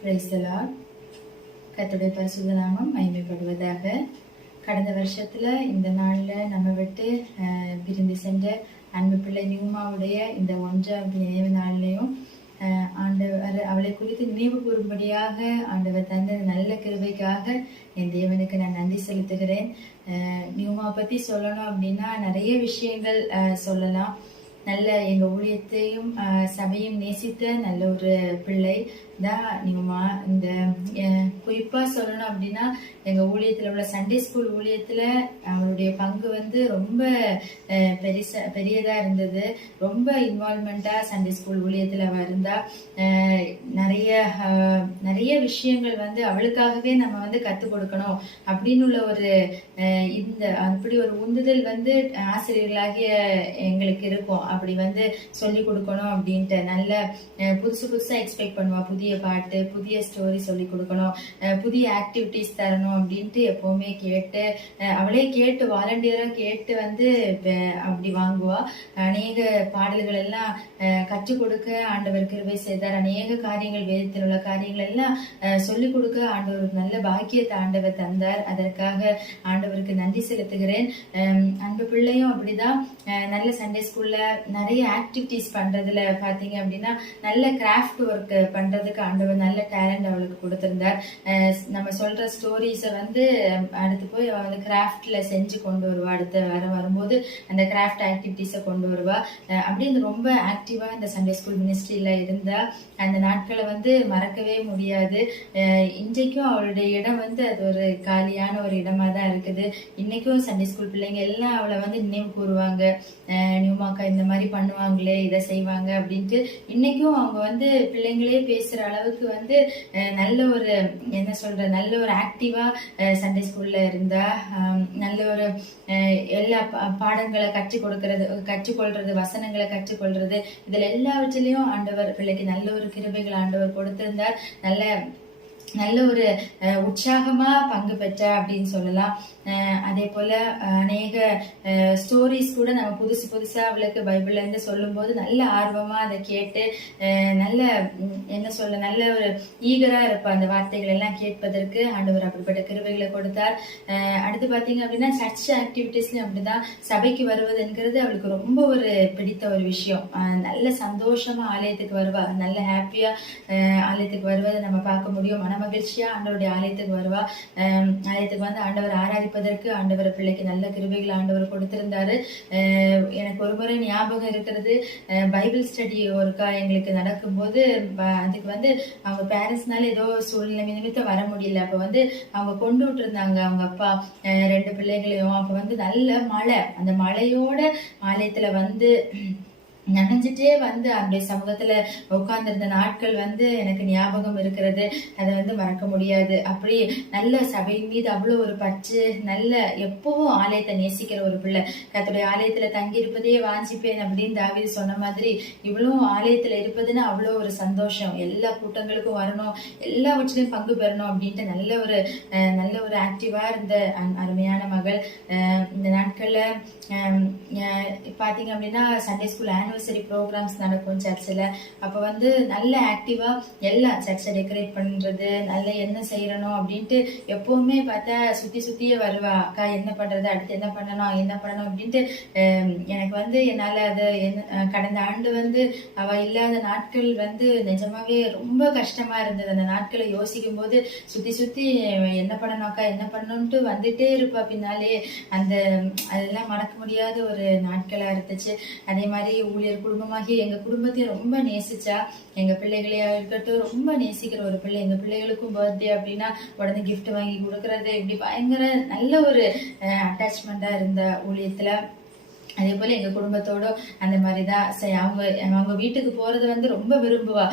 Praise the Lord. கர்த்தருடைய பரிசுத்த நாமம் மகிமைப்படுவதாக. கடந்த வருஷத்துல இந்த நாள்ல நம்ம விட்டு பிரிந்து சென்ற அன்பு பிள்ளை நியூமாவுடைய இந்த 1ஆம் நினைவு நாள்லையும் ஆண்டவர் அவளை குறித்து நினைவு கூறும்படியாக ஆண்டவர் தந்த நல்ல கிருபைக்காக என் தேவனுக்கு நான் நன்றி செலுத்துகிறேன். நியூமா பத்தி சொல்லணும் அப்படின்னா நிறைய விஷயங்கள் சொல்லலாம். நல்ல எங்க ஊழியத்தையும் சபையும் நேசித்த நல்ல ஒரு பிள்ளை தான் நியூமா. இந்த குறிப்பா சொல்லணும் அப்படின்னா எங்க ஊழியத்துல உள்ள சண்டே ஸ்கூல் ஊழியத்துல அவளுடைய பங்கு வந்து ரொம்ப பெரியதா இருந்தது. ரொம்ப இன்வால்மெண்டா சண்டே ஸ்கூல் ஊழியத்துல அவ இருந்தா. நிறைய விஷயங்கள் வந்து அவளுக்காகவே நம்ம வந்து கத்துக் கொடுக்கணும் அப்படின்னு உள்ள ஒரு இந்த அப்படி ஒரு உந்துதல் வந்து ஆசிரியர்களாகிய எங்களுக்கு இருக்கும். அப்படி வந்து சொல்லி கொடுக்கணும் அப்படின்ட்டு நல்ல புதுசா எக்ஸ்பெக்ட் பண்ணுவா. புதிய பாட்டு, புதிய ஸ்டோரி சொல்லி கொடுக்கணும், புதிய ஆக்டிவிட்டிஸ் தரணும் அப்படின்ட்டு எப்பவுமே கேட்டு அவளே கேட்டு வாலண்டியரா கேட்டு வந்து அப்படி வாங்குவா. அநேக பாடல்கள் எல்லாம் கற்றுக் கொடுக்க ஆண்டவர் கிருபை செய்தார். அநேக காரியங்கள், வேதத்தில் உள்ள காரியங்கள் எல்லாம் சொல்லிக் கொடுக்க ஆண்டவர் நல்ல பாக்கியத்தை ஆண்டவர் தந்தார். அதற்காக ஆண்டவருக்கு நன்றி செலுத்துகிறேன். அன்பு பிள்ளையும் அப்படிதான் நல்ல சண்டே ஸ்கூல்ல நிறைய ஆக்டிவிட்டிஸ் பண்றதுல பாத்தீங்க அப்படின்னா நல்ல கிராஃப்ட் ஒர்க் பண்றதுக்கு ஆண்டவர் நல்ல டேலண்ட் அவளுக்கு கொடுத்திருந்தார். நம்ம சொல்ற ஸ்டோரிஸ வந்து அடுத்து போய் அவ வந்து கிராஃப்ட்ல செஞ்சு கொண்டு வருவா. அடுத்த வரும்போது அந்த கிராஃப்ட் ஆக்டிவிட்டிஸ கொண்டு வருவா. அப்படின்னு ரொம்ப ஆக்டிவா இந்த சண்டே ஸ்கூல் மினிஸ்ட்ரியில இருந்தா. அந்த நாட்களை வந்து மறக்கவே முடியாது. இன்றைக்கும் அவளுடைய இடம் வந்து அது ஒரு காலியான ஒரு இடமா தான் இருக்குது. இன்னைக்கும் சண்டே ஸ்கூல் பிள்ளைங்க எல்லாம் அவளை வந்து நினைவு கூறுவாங்க. நியூமாக்கா இந்த மாதிரி பண்ணுவாங்களே, இதை செய்வாங்க அப்படின்ட்டு. இன்னைக்கும் அவங்க வந்து பிள்ளைங்களே பேசுற அளவுக்கு வந்து நல்ல ஒரு என்ன சொல்ற நல்ல ஒரு ஆக்டிவா சண்டே ஸ்கூல்ல இருந்தா. நல்ல ஒரு எல்லா பாடங்களை கற்றுக்கொள்றது, வசனங்களை கற்றுக்கொள்றது, இதுல எல்லாவற்றிலையும் ஆண்டவர் பிள்ளைக்கு நல்ல ஒரு கிருபைகள் ஆண்டவர் கொடுத்திருந்தார். நல்ல ஒரு உற்சாகமா பங்கு பெற்ற அப்படின்னு சொல்லலாம். அதே போல அநேக ஸ்டோரிஸ் கூட நம்ம புதுசா அவளுக்கு பைபிள்ல இருந்து சொல்லும் போது நல்ல ஆர்வமா அதை கேட்டு நல்ல என்ன சொல்ல நல்ல ஒரு ஈகரா இருப்பா அந்த வார்த்தைகள் எல்லாம் கேட்பதற்கு. ஆண்டவர் அப்படிப்பட்ட கிருபைகளை கொடுத்தார். அடுத்து பாத்தீங்க அப்படின்னா சர்ச் ஆக்டிவிட்டிஸ்லயும் அப்படிதான். சபைக்கு வருவது என்கிறது அவளுக்கு ரொம்ப ஒரு பிடித்த ஒரு விஷயம். நல்ல சந்தோஷமா ஆலயத்துக்கு வருவா. நல்ல ஹாப்பியா ஆலயத்துக்கு வருவதை நம்ம பார்க்க முடியும். மகிழ்ச்சியா ஆண்டவருடைய ஆலயத்துக்கு வருவா. ஆலயத்துக்கு வந்து ஆண்டவர் ஆராதிப்பதற்கு ஆண்டவர் பிள்ளைக்கு நல்ல கிருபைகள் ஆண்டவர் கொடுத்திருந்தாரு. எனக்கு ஒரு முறை ஞாபகம் இருக்கிறது, பைபிள் ஸ்டடி ஒருக்கா எங்களுக்கு நடக்கும்போது அதுக்கு வந்து அவங்க பேரண்ட்ஸ்னால ஏதோ சூழ்நிலை நிமித்தம் வர முடியல. அப்ப வந்து அவங்க கொண்டு விட்டு இருந்தாங்க அவங்க அப்பா 2 பிள்ளைகளையும். அப்ப வந்து நல்ல மழை. அந்த மழையோட ஆலயத்துல வந்து நனைஞ்சிட்டே வந்து அந்த சமூகத்துல உட்கார்ந்திருந்த நாட்கள் வந்து எனக்கு ஞாபகம் இருக்கிறது. அதை வந்து மறக்க முடியாது. அப்படி நல்ல சபையின் மீது அவ்வளவு ஒரு பற்று, நல்ல எப்பவும் ஆலயத்தை நேசிக்கிற ஒரு பிள்ளை. கர்த்தருடைய ஆலயத்துல தங்கி இருப்பதே வாஞ்சிப்பேன் அப்படின்னு தாவீது சொன்ன மாதிரி இவ்வளவு ஆலயத்துல இருப்பதுன்னா அவ்வளவு ஒரு சந்தோஷம். எல்லா கூட்டங்களுக்கும் வரணும், எல்லாவற்றிலையும் பங்கு பெறணும் அப்படின்ட்டு நல்ல ஒரு ஆக்டிவா இருந்த அருமையான மகள். இந்த நாட்கள்ல பாத்தீங்க அப்படின்னா சண்டே ஸ்கூல் ஆனிவர்சரி ப்ரோக்ராம்ஸ் நடக்கும் சர்ச்சில். அப்போ வந்து நல்ல ஆக்டிவா எல்லாம் சர்ச்சை டெக்கரேட் பண்றது, நல்ல என்ன செய்யணும் அப்படின்ட்டு எப்பவுமே பார்த்தா சுத்தியே வருவா. அக்கா என்ன பண்றது, அடுத்து என்ன பண்ணணும் அப்படின்ட்டு. எனக்கு வந்து என்னால அது கடந்த ஆண்டு வந்து அவ இல்லாத நாட்கள் வந்து நிஜமாவே ரொம்ப கஷ்டமா இருந்தது. அந்த நாட்களை யோசிக்கும் போது சுத்தி என்ன பண்ணணும் அக்கா, என்ன பண்ணணும்ட்டு வந்துட்டே இருப்பா பின்னாலே. அதெல்லாம் மறக்க முடியாத ஒரு நாட்களா இருந்துச்சு. அதே மாதிரி ஊழியர் குடும்பமாகி எங்க குடும்பத்தையும் ரொம்ப நேசிச்சா. எங்க பிள்ளைகளையா இருக்கட்டும் ரொம்ப நேசிக்கிற ஒரு பிள்ளை. எங்க பிள்ளைகளுக்கும் பர்த்டே அப்படின்னா உடனே கிஃப்ட் வாங்கி கொடுக்கறது, இப்படி பயங்கர நல்ல ஒரு அட்டாச்மெண்டா இருந்த ஊழியத்துல. அதே போல எங்க குடும்பத்தோட அந்த மாதிரிதான். அவங்க வீட்டுக்கு போறது வந்து ரொம்ப விரும்புவா.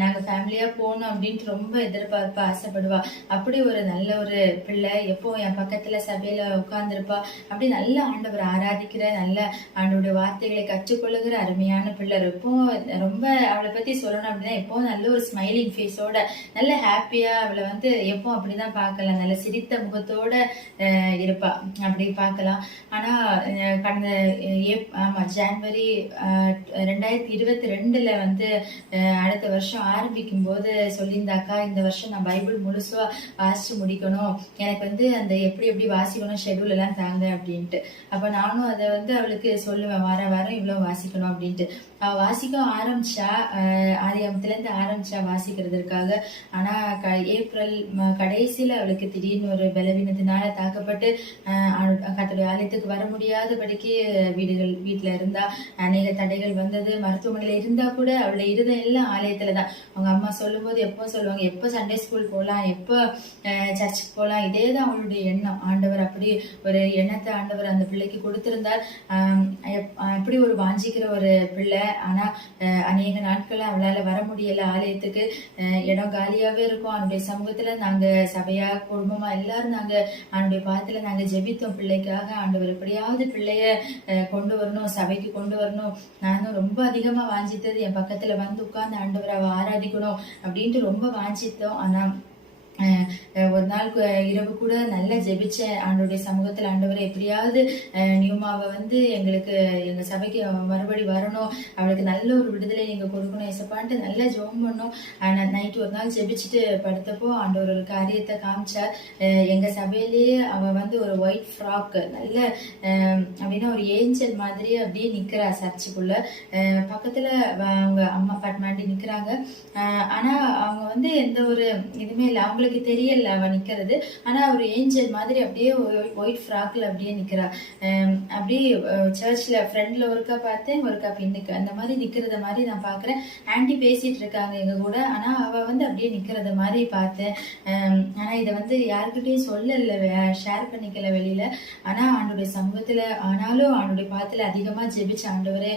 நாங்க ஃபேமிலியா போகணும் அப்படின்ட்டு ரொம்ப எதிர்பார்ப்பா, ஆசைப்படுவா. அப்படி ஒரு நல்ல ஒரு பிள்ளை. எப்போ என் பக்கத்துல சபையில உட்கார்ந்துருப்பா. அப்படி நல்ல ஆண்டவர் ஆராதிக்கிற, நல்ல ஆண்டோட வார்த்தைகளை கற்றுக்கொள்ளுகிற அருமையான பிள்ளை. எப்போ ரொம்ப அவளை பத்தி சொல்லணும் அப்படின்னா எப்போ நல்ல ஒரு ஸ்மைலிங் ஃபேஸோட நல்ல ஹாப்பியா அவளை வந்து எப்போ அப்படிதான் பார்க்கலாம். நல்ல சிரித்த முகத்தோட இருப்பா, அப்படி பார்க்கலாம். ஆனா கடந்த ஜான்வரி 2022 வந்து அடுத்த வருஷம் ஆரம்பிக்கும் போது சொல்லியிருந்தாக்கா, இந்த வருஷம் நான் பைபிள் முழுசா வாசிச்சு முடிக்கணும், எனக்கு வந்து அந்த எப்படி எப்படி வாசிக்கணும் ஷெட்யூல் எல்லாம் தாங்க அப்படின்ட்டு. அப்ப நானும் அதை வந்து அவளுக்கு சொல்லுவேன், வாரம் வாரம் இவ்வளவு வாசிக்கணும் அப்படின்ட்டு. அவ வாசிக்க ஆரம்பிச்சா, ஆதியாமத்துல இருந்து ஆரம்பிச்சா வாசிக்கிறதுக்காக. ஆனா ஏப்ரல் கடைசியில அவளுக்கு திடீர்னு ஒரு பலவீனத்தினால தாக்கப்பட்டு கர்த்தருடைய ஆலயத்துக்கு வர முடியாதபடிக்கு வீட்டுல இருந்தா. அநேக தடைகள் வந்தது. மருத்துவமனையில இருந்தா கூட அவளோட இருதயம் எல்லாம் ஆலயத்துலதான். அவங்க அம்மா சொல்லும் போது எப்போ சொல்லுவாங்க, எப்போ சண்டே ஸ்கூல் போகலாம், எப்போ சர்ச்சுக்கு போகலாம், இதேதான் அவளுடைய எண்ணம். ஆண்டவர் அப்படி ஒரு எண்ணத்தை ஆண்டவர் அந்த பிள்ளைக்கு கொடுத்திருந்தார். அப்படி ஒரு வாஞ்சிக்கிற ஒரு பிள்ளை. ஆனா அநேக நாட்கள் அவளால வர முடியல ஆலயத்துக்கு. இடம் காலியாவே இருக்கும். அவனுடைய சமூகத்துல நாங்க சபையா குடும்பமா எல்லாரும் நாங்க அவனுடைய பாதத்துல நாங்க ஜெபித்தோம் பிள்ளைக்காக. ஆண்டவர் எப்படியாவது பிள்ளைய கொண்டு வரணும், சபைக்கு கொண்டு வரணும். நானும் ரொம்ப அதிகமா வாஞ்சித்தது என் பக்கத்துல வந்து உட்கார்ந்து ஆண்டவரை ஆராதிக்கணும் அப்படின்ட்டு ரொம்ப வாஞ்சித்தோம். ஆனா ஒரு நாள் இரவு கூட நல்லா ஜெபிச்சேன் ஆண்டவருடைய சமூகத்துல. ஆண்டவரை எப்படியாவது நியூமாவை வந்து எங்களுக்கு எங்க சபைக்கு மறுபடி வரணும், அவளுக்கு நல்ல ஒரு விடுதலை நீங்க கொடுக்கணும் ஏசப்பான்ட்டு நல்லா ஜெபம் பண்ணோம். நைட்டு ஒரு நாள் ஜெபிச்சுட்டு படுத்தப்போ ஆண்டவர் ஒரு காரியத்தை காமிச்சார். எங்க சபையிலேயே அவ வந்து ஒரு ஒயிட் ஃப்ராக் நல்ல அப்படின்னா ஒரு ஏஞ்சல் மாதிரி அப்படியே நிக்கிறா சர்ச்சுக்குள்ள. பக்கத்துல அவங்க அம்மா பாட்மாண்டி நிக்கிறாங்க. ஆனா அவங்க வந்து எந்த ஒரு இதுவுமே இல்லை, அவங்களுக்கு தெரியல அவ நிக்கிறது. ஆனா ஒரு ஏஞ்சல் மாதிரி அப்படியே ஒயிட் ஃப்ராக்ல அப்படியே நிக்கிறா. அப்படியே சர்ச்ல ஃப்ரண்ட்ல ஒருக்கா பார்த்தேன், ஒருக்கா பின்னுக்கு அந்த மாதிரி நிக்கிறத மாதிரி நான் பாக்குறேன். ஆன்டி பேசிட்டு இருக்காங்க எங்க கூட, ஆனா அவ வந்து அப்படியே நிக்கிறத மாதிரி பார்த்தேன். ஆனா இதை வந்து யாருக்கிட்டையும் சொல்லல, ஷேர் பண்ணிக்கல வெளியில. ஆனா ஆண்டுடைய சமூகத்துல ஆனாலும் ஆண்டுடைய பாத்துல அதிகமா ஜெபிச்ச ஆண்டவரே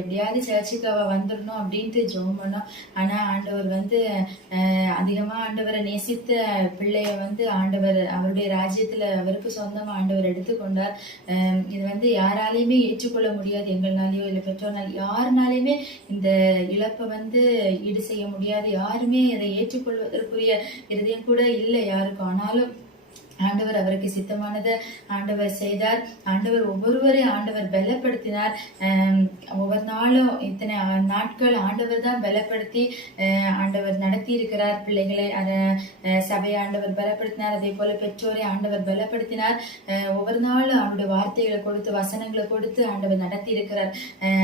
எப்படியாவது சர்ச்சுக்கு அவ வந்துடணும் அப்படின்ட்டு ஜெபம் பண்ணோம். ஆனா ஆண்டவர் வந்து அதிகமா ஆண்டவரை நேசித்த பிள்ளைய வந்து ஆண்டவர் அவருடைய ராஜ்யத்துல அவருக்கு சொந்தமா ஆண்டவர் எடுத்துக்கொண்டார். இது வந்து யாராலையுமே ஏற்றுக்கொள்ள முடியாது, எங்கள்னாலேயோ இல்லை பெற்றோர்னால யாருனாலையுமே இந்த இழப்பை வந்து ஈடு செய்ய முடியாது. யாருமே அதை ஏற்றுக்கொள்வதற்குரிய இருதயம் கூட இல்லை யாருக்கும். ஆனாலும் ஆண்டவர் அவருக்கு சித்தமானதை ஆண்டவர் செய்தார். ஆண்டவர் ஒவ்வொருவரையும் ஆண்டவர் பலப்படுத்தினார். ஒவ்வொரு நாளும் இத்தனை நாட்கள் ஆண்டவர் தான் பலப்படுத்தி ஆண்டவர் நடத்தி இருக்கிறார் பிள்ளைகளை. சபையை ஆண்டவர் பலப்படுத்தினார். அதே போல பெற்றோரை ஆண்டவர் பலப்படுத்தினார். ஒவ்வொரு நாளும் அவருடைய வார்த்தைகளை கொடுத்து வசனங்களை கொடுத்து ஆண்டவர் நடத்தி இருக்கிறார்.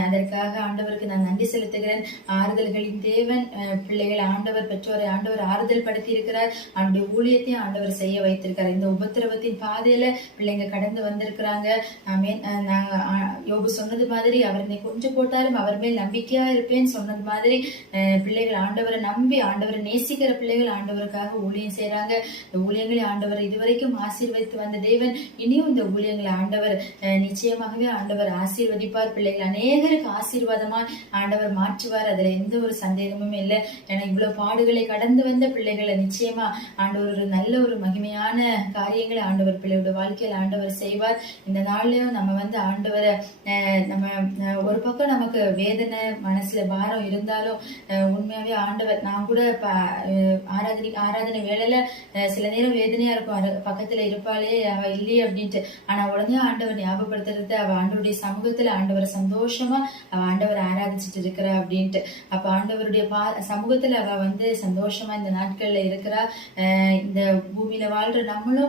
அதற்காக ஆண்டவருக்கு நான் நன்றி செலுத்துகிறேன். ஆறுதல்களின் தேவன் பிள்ளைகளை ஆண்டவர் பெற்றோரை ஆண்டவர் ஆறுதல் படுத்தி இருக்கிறார். அவருடைய ஊழியத்தையும் ஆண்டவர் செய்ய வைத்திருக்கிறார். இந்த உபத்திரவத்தின் பாதையில பிள்ளைங்க கடந்து வந்திருக்கிறாங்க. நாங்க யோபு சொன்னது மாதிரி அவர் நீ கொஞ்சம் போட்டாலும் அவர் மேல் நம்பிக்கையா இருப்பேன்னு சொன்னது மாதிரி பிள்ளைகள் ஆண்டவரை நம்பி ஆண்டவரை நேசிக்கிற பிள்ளைகள் ஆண்டவருக்காக ஊழியம் செய்யறாங்க. இந்த ஊழியங்களை ஆண்டவர் இதுவரைக்கும் ஆசீர்வதித்து வந்த தேவன் இனியும் இந்த ஊழியங்களை ஆண்டவர் நிச்சயமாகவே ஆண்டவர் ஆசீர்வதிப்பார். பிள்ளைகள் அநேகருக்கு ஆசீர்வாதமா ஆண்டவர் மாற்றுவார். அதுல எந்த ஒரு சந்தேகமும் இல்லை. ஏன்னா இவ்வளவு பாடுகளை கடந்து வந்த பிள்ளைகளை நிச்சயமா ஆண்டவர் ஒரு நல்ல ஒரு மகிமையான காரியங்களை ஆண்டவர் பிள்ளையோட வாழ்க்கையில் ஆண்டவர் செய்வார். இந்த நாள்லயும் நம்ம வந்து ஆண்டவரை நம்ம ஒரு பக்கம் நமக்கு வேதனை மனசுல பாரம் இருந்தாலும் உண்மையாவே ஆண்டவர் நான் கூட ஆராதனை வேளையில சில நேரம் வேதனையா இருக்கும், பக்கத்துல இருப்பாளே அவ இல்லையே அப்படின்ட்டு. ஆனா உடனே ஆண்டவர் ஞாபகப்படுத்துறது அவ ஆண்டவருடைய சமூகத்துல ஆண்டவரை சந்தோஷமா அவ ஆண்டவரை ஆராதிச்சுட்டு இருக்கிறா அப்படின்ட்டு. அப்ப ஆண்டவருடைய சமூகத்துல அவ வந்து சந்தோஷமா இந்த நாட்கள்ல இருக்கிறா. இந்த பூமியில வாழ்ற நம்மளும்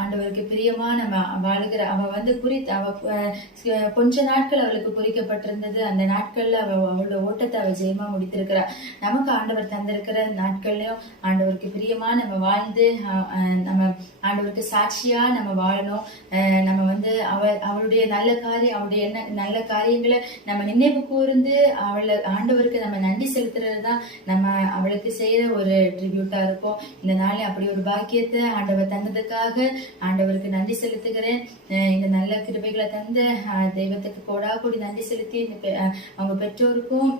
ஆண்டவருக்கு பிரியமா நம்ம வாழுகிற அவ வந்து கொஞ்ச நாட்கள் அவளுக்கு குறிக்கப்பட்டிருந்தது. அந்த நாட்கள்ல அவளோட ஓட்டத்தை அவ ஜெயமா முடித்திருக்கிறா. நமக்கு ஆண்டவர் தந்திருக்கிற நாட்கள்லயும் ஆண்டவருக்கு பிரியமா நம்ம வாழ்ந்து நம்ம ஆண்டவருக்கு சாட்சியா நம்ம வாழணும். நம்ம வந்து அவளுடைய நல்ல காரியம் அவளுடைய என்ன நல்ல காரியங்களை நம்ம நினைவு கூர்ந்து அவளை ஆண்டவருக்கு நம்ம நன்றி செலுத்துறதுதான் நம்ம அவளுக்கு செய்யற ஒரு ட்ரிபியூட்டா இருக்கும். இந்த நாள் அப்படி ஒரு பாக்கியத்தை ஆண்டவர் தந்ததுக்காக ஆண்டவருக்கு நன்றி செலுத்துகிறேன். இந்த நல்ல கிருபைகளை தந்த தெய்வத்துக்கு கோடா கூடி நன்றி செலுத்தி அவங்க பெற்றோருக்கும்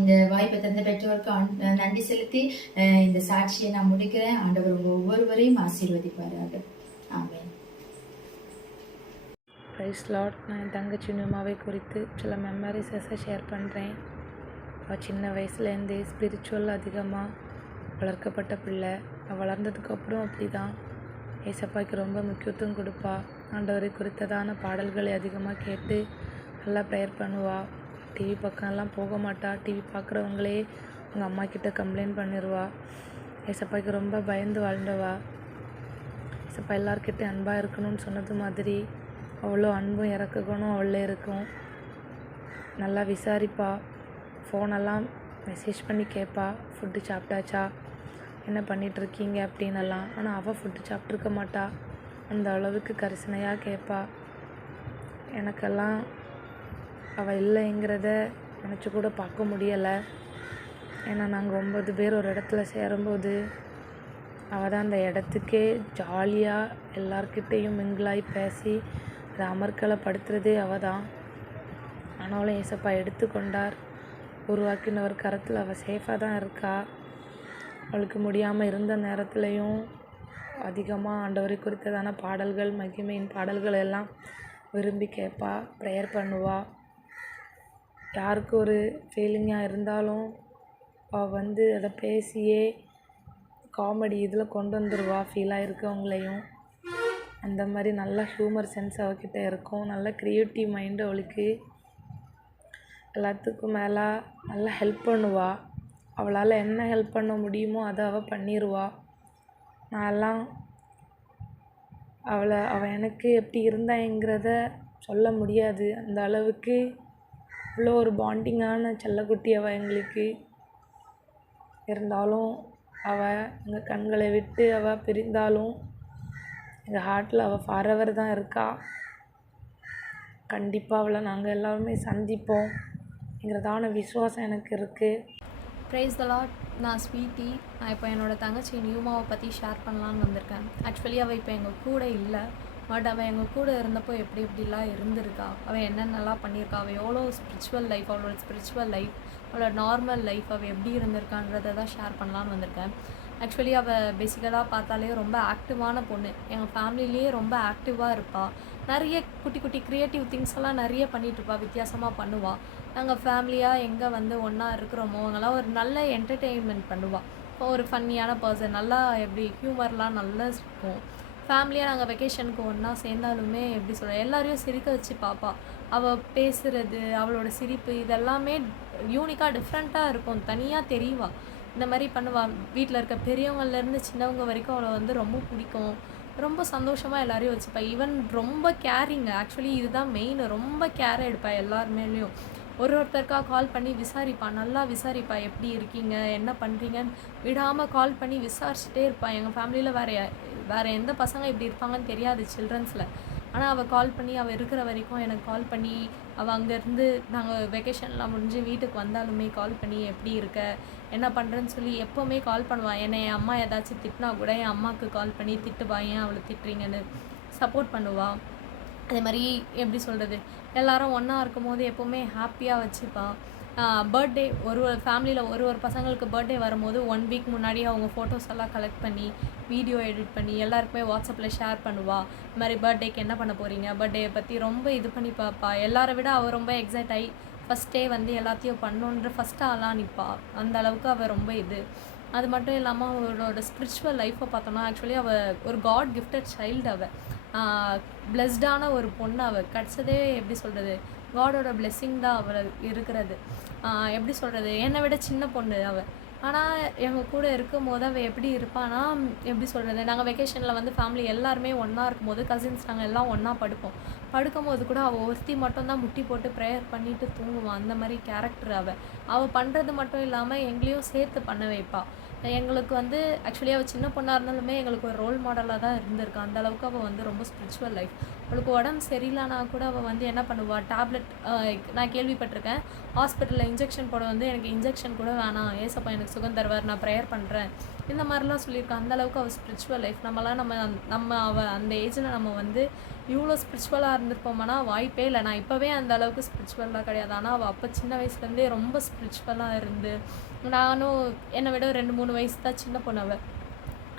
இந்த வாய்ப்பை தந்த பெற்றோருக்கும் நன்றி செலுத்தி இந்த சாட்சியை நான் முடிக்கிறேன். ஆண்டவர் உங்க ஒவ்வொருவரையும் ஆசீர்வதிப்பாராக. ஆமென். Praise lord. நான் என் தங்கச்சி நியூமாவை குறித்து சில மெமரிஸை ஷேர் பண்ணுறேன். சின்ன வயசுலேருந்தே ஸ்பிரிச்சுவல் அதிகமாக வளர்க்கப்பட்ட பிள்ளை. வளர்ந்ததுக்கப்புறம் அப்படி தான் ஏசப்பாய்க்கு ரொம்ப முக்கியத்துவம் கொடுப்பா. ஆண்டவரை குறித்ததான பாடல்களை அதிகமாக கேட்டு நல்லா ப்ரேயர் பண்ணுவா. டிவி பக்கம்லாம் போக மாட்டா. டிவி பார்க்குறவங்களே அவங்க அம்மா கிட்ட கம்ப்ளைண்ட் பண்ணிடுவா. ஏசப்பாய்க்கு ரொம்ப பயந்து வாழ்ந்தவா. ஏசப்பா எல்லார்கிட்டையும் அன்பாக இருக்கணும்னு சொன்னது மாதிரி அவ்வளோ அன்பும் இறக்கணும் அவளே இருக்கும். நல்லா விசாரிப்பா. ஃபோனெல்லாம் மெசேஜ் பண்ணி கேட்பா, ஃபுட்டு சாப்பிட்டாச்சா, என்ன பண்ணிகிட்ருக்கீங்க அப்படின்னெல்லாம். ஆனால் அவள் ஃபுட்டு சாப்பிட்ருக்க மாட்டா. அந்த அளவுக்கு கரிசனையாக கேட்பா. எனக்கெல்லாம் அவள் இல்லைங்கிறத நினச்சி கூட பார்க்க முடியலை. ஏன்னா நாங்கள் 9 பேர் ஒரு இடத்துல சேரும்போது அவள் தான் அந்த இடத்துக்கே ஜாலியாக எல்லார்கிட்டேயும் மிங்கிளாகி பேசி அதை அமர்க்கலைப்படுத்துகிறதே அவள் தான். ஆனாலும் ஏசப்பா எடுத்துக்கொண்டார். உருவாக்கினவர் கரத்தில் அவள் சேஃபாக தான் இருக்கா. அவளுக்கு முடியாமல் இருந்த நேரத்துலையும் அதிகமாக ஆண்டவரை குறித்ததான பாடல்கள், மகிமையின் பாடல்கள் எல்லாம் விரும்பி கேட்பா, ப்ரேயர் பண்ணுவா. யாருக்கு ஒரு ஃபீலிங்காக இருந்தாலும் அவள் அதை பேசியே காமெடி இதில் கொண்டு வந்துடுவா ஃபீலாக இருக்கவங்களையும். அந்த மாதிரி நல்ல ஹியூமர் சென்ஸ் அவகிட்ட இருக்கும். நல்ல க்ரியேட்டிவ் மைண்டு அவளுக்கு. எல்லாத்துக்கும் மேலே நல்லா ஹெல்ப் பண்ணுவா. அவளால் என்ன ஹெல்ப் பண்ண முடியுமோ அதை அவள் பண்ணிடுவா. நான்லாம் அவள் எனக்கு எப்படி இருந்தாங்கிறத சொல்ல முடியாது. அந்த அளவுக்கு இவ்வளோ ஒரு பாண்டிங்கான செல்லக்குட்டி அவள் எங்களுக்கு. இருந்தாலும் அவள் எங்கள் கண்களை விட்டு அவள் பிரிந்தாலும் எங்கள் ஹார்ட்டில் அவள் ஃபாரெவர் தான் இருக்கா. கண்டிப்பாக அவளை நாங்கள் எல்லாருமே சந்திப்போம் ங்கிறதான விசுவாசம் எனக்கு இருக்குது. ப்ரைஸ் த லார்ட். நான் ஸ்வீட்டி. நான் இப்போ என்னோடய தங்கச்சி நியூமாவை பற்றி ஷேர் பண்ணலான்னு வந்திருக்கேன். ஆக்சுவலி அவள் இப்போ எங்கள் கூட இல்லை. பட் அவள் எங்கள் கூட இருந்தப்போ எப்படி எப்படிலாம் இருந்திருக்கா, அவள் என்னென்னலாம் பண்ணியிருக்கா, அவள் எவ்வளோ ஸ்பிரிச்சுவல் லைஃப், அவளோட ஸ்பிரிச்சுவல் லைஃப், அவளோட நார்மல் லைஃப், அவள் எப்படி இருந்திருக்கான்றதை தான் ஷேர் பண்ணலான்னு வந்திருக்கேன். ஆக்சுவலி அவள் பேசிக்கலாக பார்த்தாலே ரொம்ப ஆக்டிவான பொண்ணு. எங்கள் ஃபேமிலிலேயே ரொம்ப ஆக்டிவாக இருப்பாள். நிறைய குட்டி குட்டி க்ரியேட்டிவ் திங்ஸ் எல்லாம் நிறைய பண்ணிகிட்ருப்பா, வித்தியாசமாக பண்ணுவாள். நாங்கள் ஃபேமிலியாக எங்கே ஒன்றா இருக்கிறோமோ அங்கெல்லாம் ஒரு நல்ல என்டர்டெயின்மெண்ட் பண்ணுவாள். இப்போ ஒரு ஃபன்னியான பர்சன், நல்லா எப்படி ஹியூமர்லாம் நல்லா இருக்கும். ஃபேமிலியாக நாங்கள் வெக்கேஷனுக்கு ஒன்றா சேர்ந்தாலுமே எப்படி சொல்ல எல்லாரையும் சிரிக்க வச்சு பார்ப்பா. அவள் பேசுகிறது, அவளோட சிரிப்பு இதெல்லாமே யூனிக்காக டிஃப்ரெண்ட்டாக இருக்கும். தனியாக தெரியவா. இந்த மாதிரி பண்ணுவாள். வீட்டில் இருக்க பெரியவங்கள்லேருந்து சின்னவங்க வரைக்கும் அவளை ரொம்ப பிடிக்கும். ரொம்ப சந்தோஷமாக எல்லாரையும் வச்சுப்பா. ஈவன் ரொம்ப கேரிங்க. ஆக்சுவலி இதுதான் மெயின். ரொம்ப கேர் எடுப்பாள் எல்லாருமேலேயும். ஒருத்தருக்காக கால் பண்ணி விசாரிப்பா. நல்லா விசாரிப்பா, எப்படி இருக்கீங்க, என்ன பண்ணுறீங்கன்னு விடாமல் கால் பண்ணி விசாரிச்சுட்டே இருப்பாள். எங்கள் ஃபேமிலியில் வேறு எந்த பசங்க இப்படி இருப்பாங்கன்னு தெரியாது சில்ட்ரன்ஸில். ஆனால் அவள் கால் பண்ணி, அவள் இருக்கிற வரைக்கும் எனக்கு கால் பண்ணி, அவள் அங்கேருந்து நாங்கள் வெக்கேஷன்லாம் முடிஞ்சு வீட்டுக்கு வந்தாலுமே கால் பண்ணி எப்படி இருக்க, என்ன பண்ணுறேன்னு சொல்லி எப்போவுமே கால் பண்ணுவாள். என்னை என் அம்மா ஏதாச்சும் திட்டினா கூட என் அம்மாவுக்கு கால் பண்ணி திட்டுவா, ஏன் அவளை திட்டுறீங்கன்னு சப்போர்ட் பண்ணுவாள். அதே மாதிரி எப்படி சொல்கிறது, எல்லோரும் ஒன்றா இருக்கும் போது எப்போவுமே ஹாப்பியாக வச்சுப்பாள். பர்த்டே ஒரு ஃபேமிலியில் ஒரு பசங்களுக்கு பர்த்டே வரும்போது 1 வீக் முன்னாடியே அவங்க ஃபோட்டோஸ் எல்லாம் கலெக்ட் பண்ணி வீடியோ எடிட் பண்ணி எல்லாருக்குமே வாட்ஸ்அப்பில் ஷேர் பண்ணுவாள். இது மாதிரி பர்த்டேக்கு என்ன பண்ண போகிறீங்க, பர்த்டே பற்றி ரொம்ப இது பண்ணி பார்ப்பா. எல்லாரை விட அவள் ரொம்ப எக்ஸைட் ஆகி ஃபஸ்ட்டே எல்லாத்தையும் பண்ணணுன்ற ஃபஸ்ட்டு ஆளாக நிற்பா. அந்த அளவுக்கு அவள் ரொம்ப இது. அது மட்டும் இல்லாமல் அவளோட ஸ்பிரிச்சுவல் லைஃப்பை பார்த்தோன்னா, ஆக்சுவலி அவள் ஒரு காட் கிஃப்டட் சைல்டு. அவள் பிளெஸ்டான ஒரு பொண்ணு. அவள் கிடச்சதே எப்படி சொல்கிறது, காடோட பிளெஸ்ஸிங் தான் அவள் இருக்கிறது. எப்படி சொல்கிறது, என்னை விட சின்ன பொண்ணு அவள். ஆனால் எங்கள் கூட இருக்கும் போது அவள் எப்படி இருப்பான்னா, எப்படி சொல்கிறது, நாங்கள் வெக்கேஷனில் ஃபேமிலி எல்லாருமே ஒன்றா இருக்கும்போது கசின்ஸ் நாங்கள் எல்லாம் ஒன்றா படுக்கும்போது கூட அவள் ஒருத்தி மட்டும்தான் முட்டி போட்டு ப்ரேயர் பண்ணிவிட்டு தூங்குவான். அந்த மாதிரி கேரக்டர் அவள் பண்ணுறது மட்டும் இல்லாமல் எங்களையும் சேர்த்து பண்ண வைப்பாள். எங்களுக்கு ஆக்சுவலி அவள் சின்ன பொண்ணாக இருந்தாலுமே எங்களுக்கு ஒரு ரோல் மாடலாக தான் இருந்திருக்கா. அந்த அளவுக்கு அவள் ரொம்ப ஸ்பிரிச்சுவல் லைஃப். அவளுக்கு உடம்பு சரியில்லைனா கூட அவள் என்ன பண்ணுவாள், டேப்லெட், நான் கேள்விப்பட்டிருக்கேன், ஹாஸ்பிட்டலில் இன்ஜெக்ஷன் போட எனக்கு இன்ஜெக்ஷன் கூட வேணாம், ஏசப்பா எனக்கு சுகம் தருவார், நான் ப்ரேயர் பண்ணுறேன், இந்த மாதிரிலாம் சொல்லியிருக்கான். அந்தளவுக்கு அவள் ஸ்பிரிச்சுவல் லைஃப். நம்ம அவள் அந்த ஏஜில் நம்ம இவ்வளோ ஸ்பிரிச்சுவலாக இருந்திருப்போம்னா வாய்ப்பே இல்லை. நான் இப்போவே அந்த அளவுக்கு ஸ்பிரிச்சுவலாக கிடையாது. ஆனால் அவள் அப்போ சின்ன வயசுலேருந்தே ரொம்ப ஸ்பிரிச்சுவலாக இருந்து, நானும் என்னை விட 2-3 வயசு தான் சின்ன பொண்ணு அவள்.